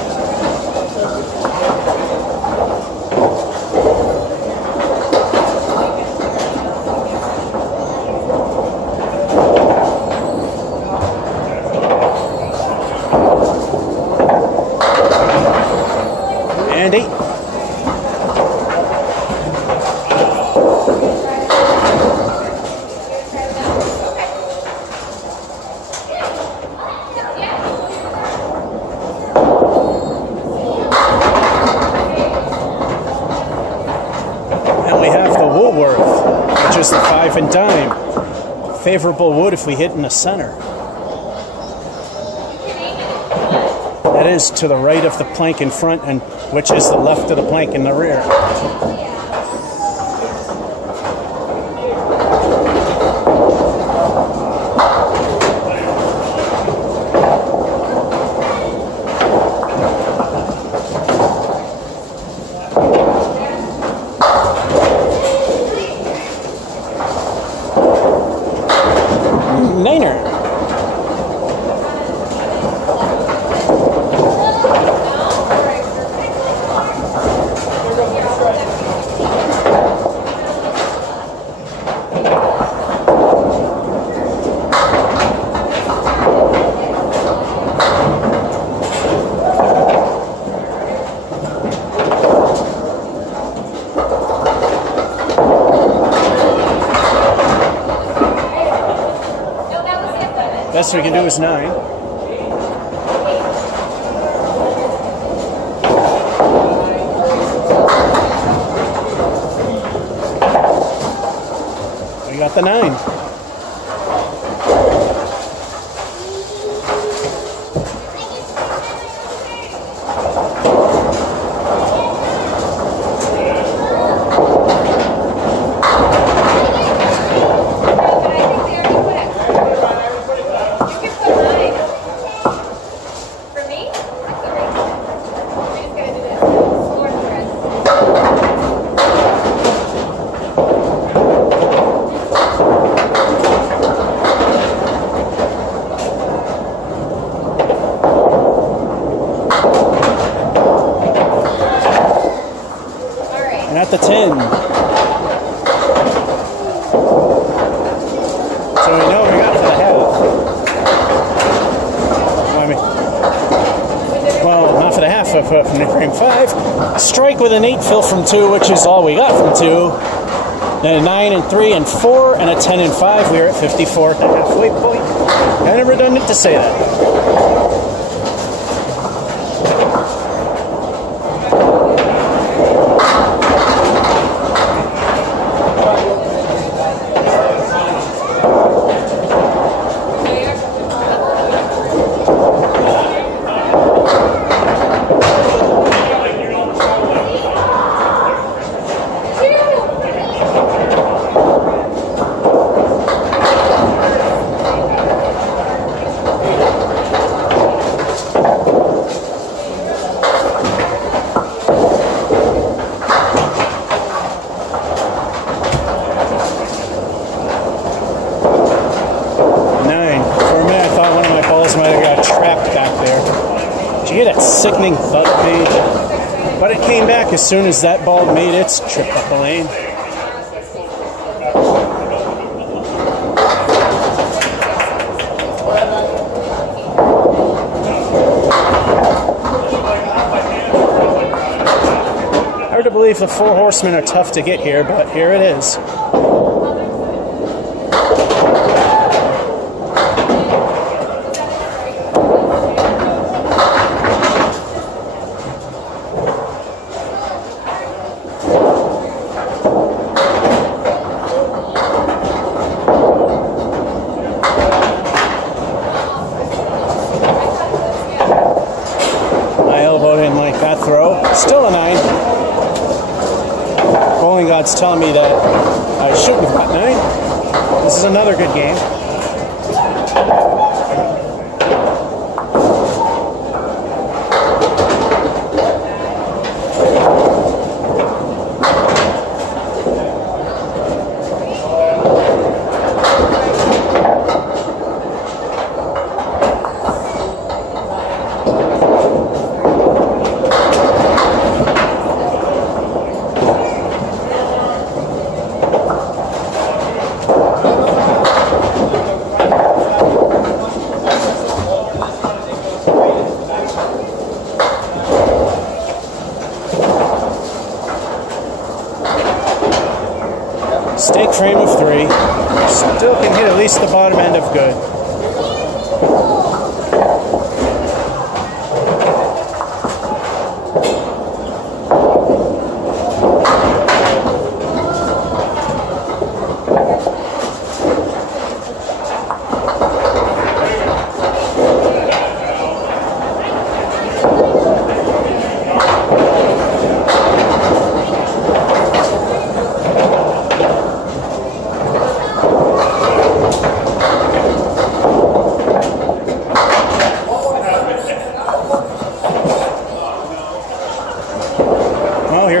And 8. And we have the Woolworth, which is the 5 and dime. Favorable wood if we hit in the center. That is to the right of the plank in front, and which is the left of the plank in the rear. Niner. best we can do is 9. We got the 9. At the 10. So we know we got for the half. Well, not for the half, but from frame 5. Strike with an 8 fill from 2, which is all we got from 2. Then a 9 and 3 and 4, and a 10 and 5. We're at 54 at the halfway point. Kind of redundant to say that. Sickening thud page, but it came back as soon as that ball made its trip up the lane. Hard to believe the 4 horsemen are tough to get here, but here it is. Still a 9. Bowling God's telling me that I shouldn't have got 9. This is another good game. Stake frame of 3. Still can hit at least the bottom end of good.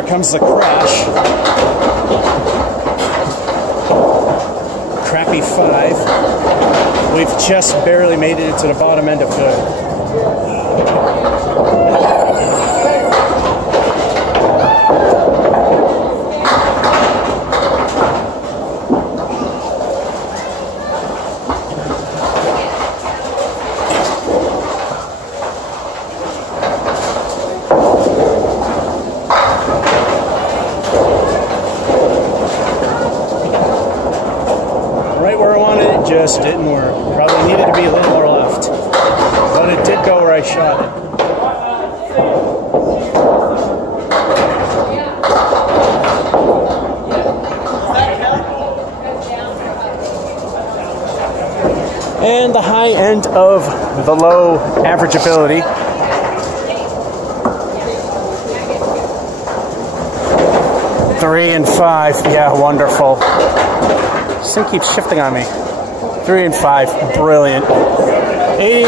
Comes the crash. Crappy 5. We've just barely made it into the bottom end of good. Just didn't work. Probably needed to be a little more the high end of the low average ability. Three and five. Yeah, wonderful. This thing keeps shifting on me. 3 and 5. Brilliant. 89.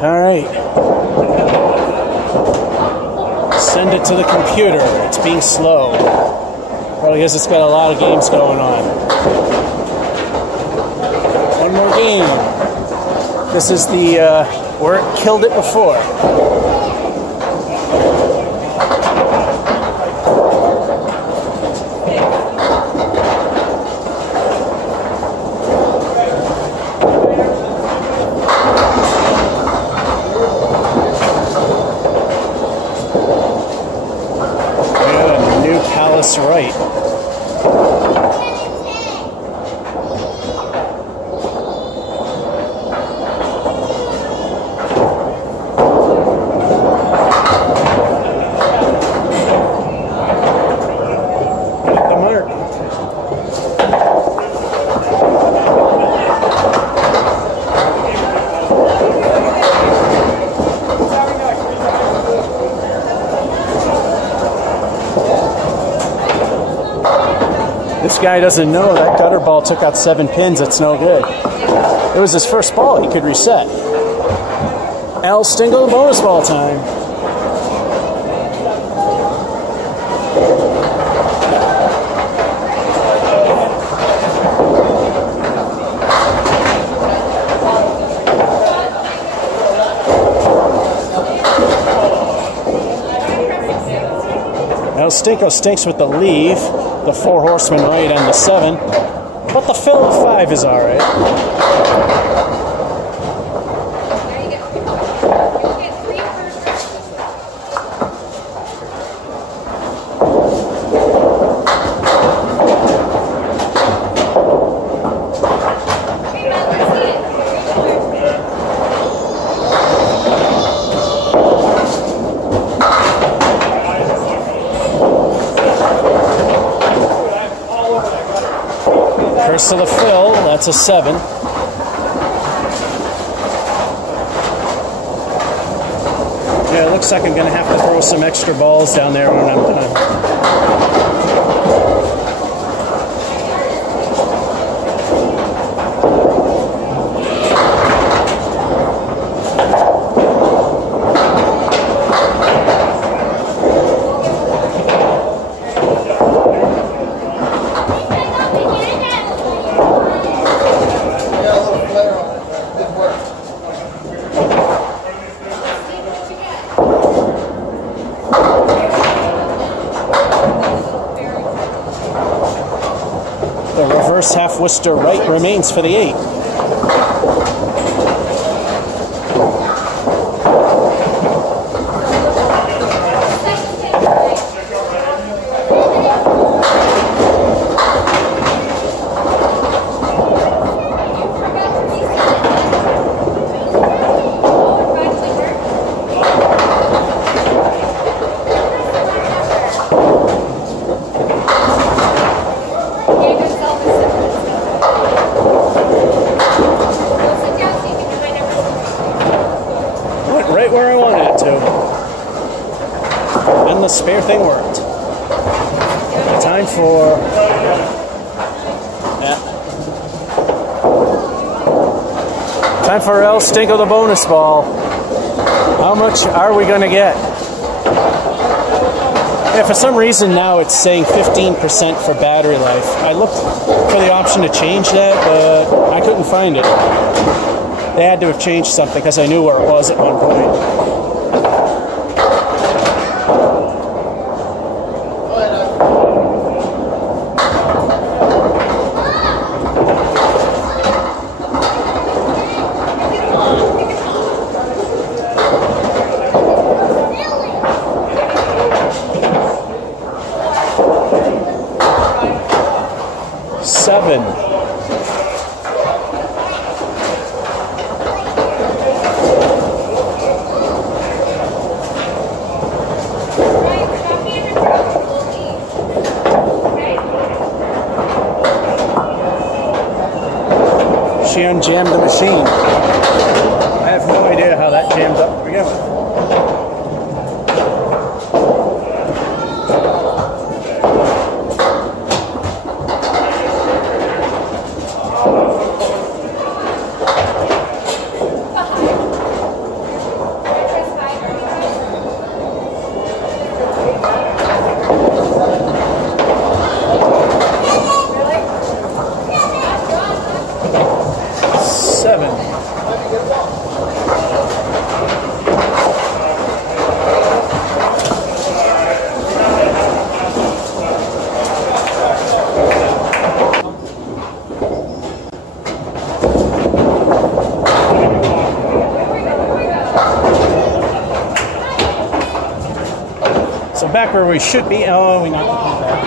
All right. Send it to the computer. It's being slow. Probably because it's got a lot of games going on. One more game. This is the where it killed it before. Right. This guy doesn't know that gutter ball took out 7 pins. It's no good. It was his first ball. He could reset. Al Stingle, bonus ball time. El Stinko stinks with the leave. The 4 horsemen right on the 7, but the fill of 5 is all right. Curse of the fill, that's a 7. Yeah, it looks like I'm going to have to throw some extra balls down there when I'm done. Half Worcester right remains for the 8. Where I wanted it to. And the spare thing worked. Time for... Yeah. Time for El Stinko the bonus ball. How much are we going to get? Yeah, for some reason now it's saying 15% for battery life. I looked for the option to change that, but I couldn't find it. They had to have changed something because I knew where it was at one point. jammed the machine. I have no idea how that jammed up to begin with. So back where we should be. Oh, we knocked the pin back.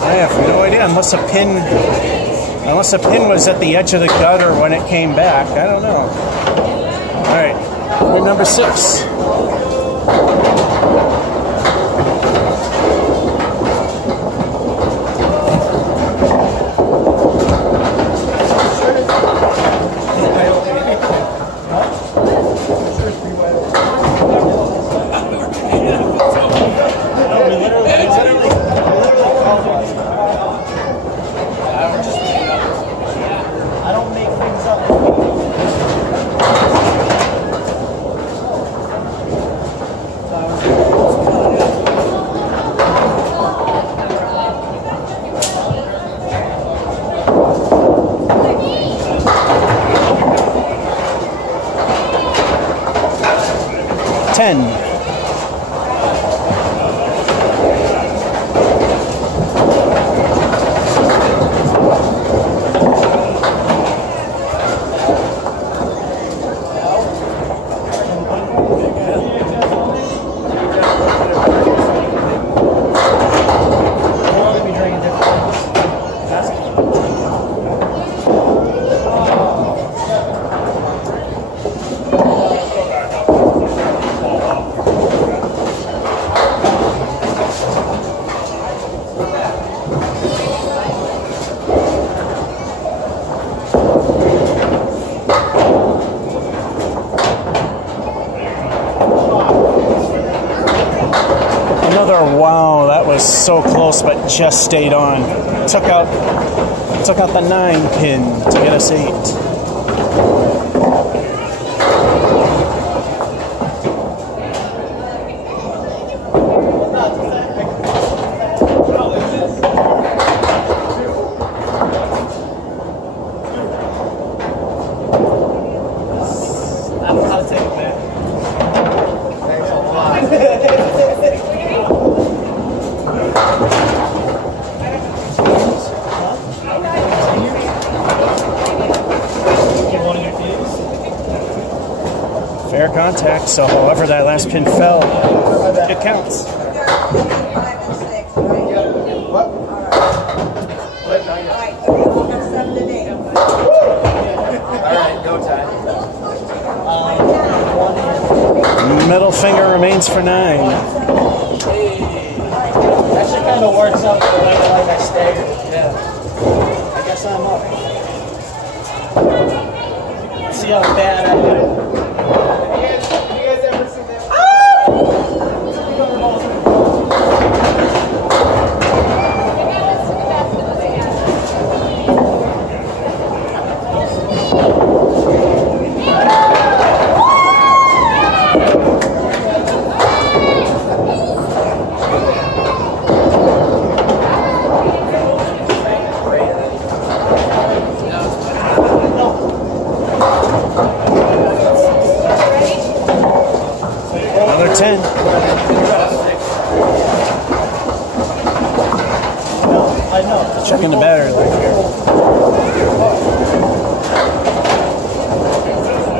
I have no idea. Unless a pin was at the edge of the gutter when it came back. I don't know. All right, we're number 6. Wow, that was so close, but just stayed on. Took out the 9 pin to get us 8. Fair contact, so however that last pin fell, it counts. Middle finger remains for 9. Actually kind of works out the way I staggered. Yeah. I guess I'm up. Let's see how bad I do. Another 10. I know. Checking the battery life here.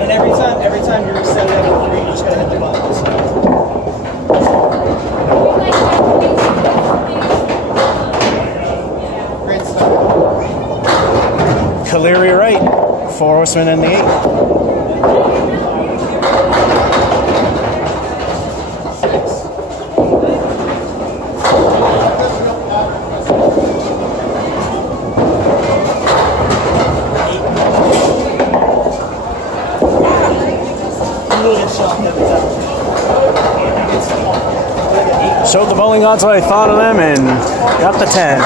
And every time you reset it at 3, you just gotta hit the button. Great stuff. Caleri right. 4 horsemen and the 8. Told the bowling gods what I thought of them and got the 10.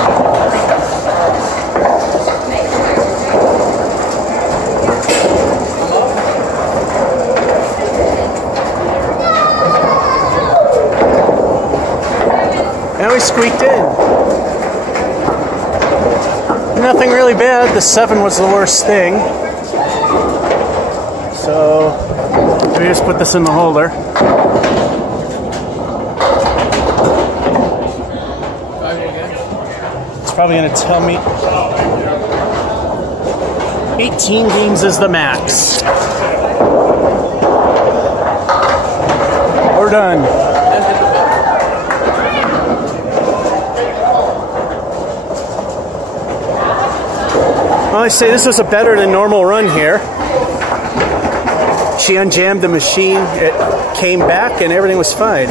And we squeaked in. Nothing really bad. The 7 was the worst thing. So we just put this in the holder. It's probably going to tell me 18 games is the max. We're done. Well, I say this was a better than normal run here. She unjammed the machine, it came back, and everything was fine.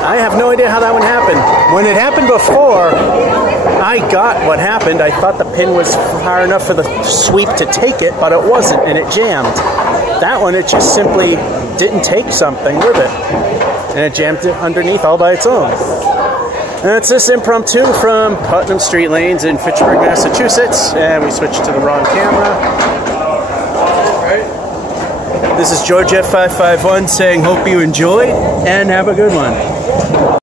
I have no idea how that one happened. When it happened before, I got what happened. I thought the pin was far enough for the sweep to take it, but it wasn't, and it jammed. That one, it just simply didn't take something with it. And it jammed it underneath all by its own. And that's this impromptu from Putnam Street Lanes in Fitchburg, Massachusetts. And we switched to the wrong camera. This is George F551 saying hope you enjoyed and have a good one.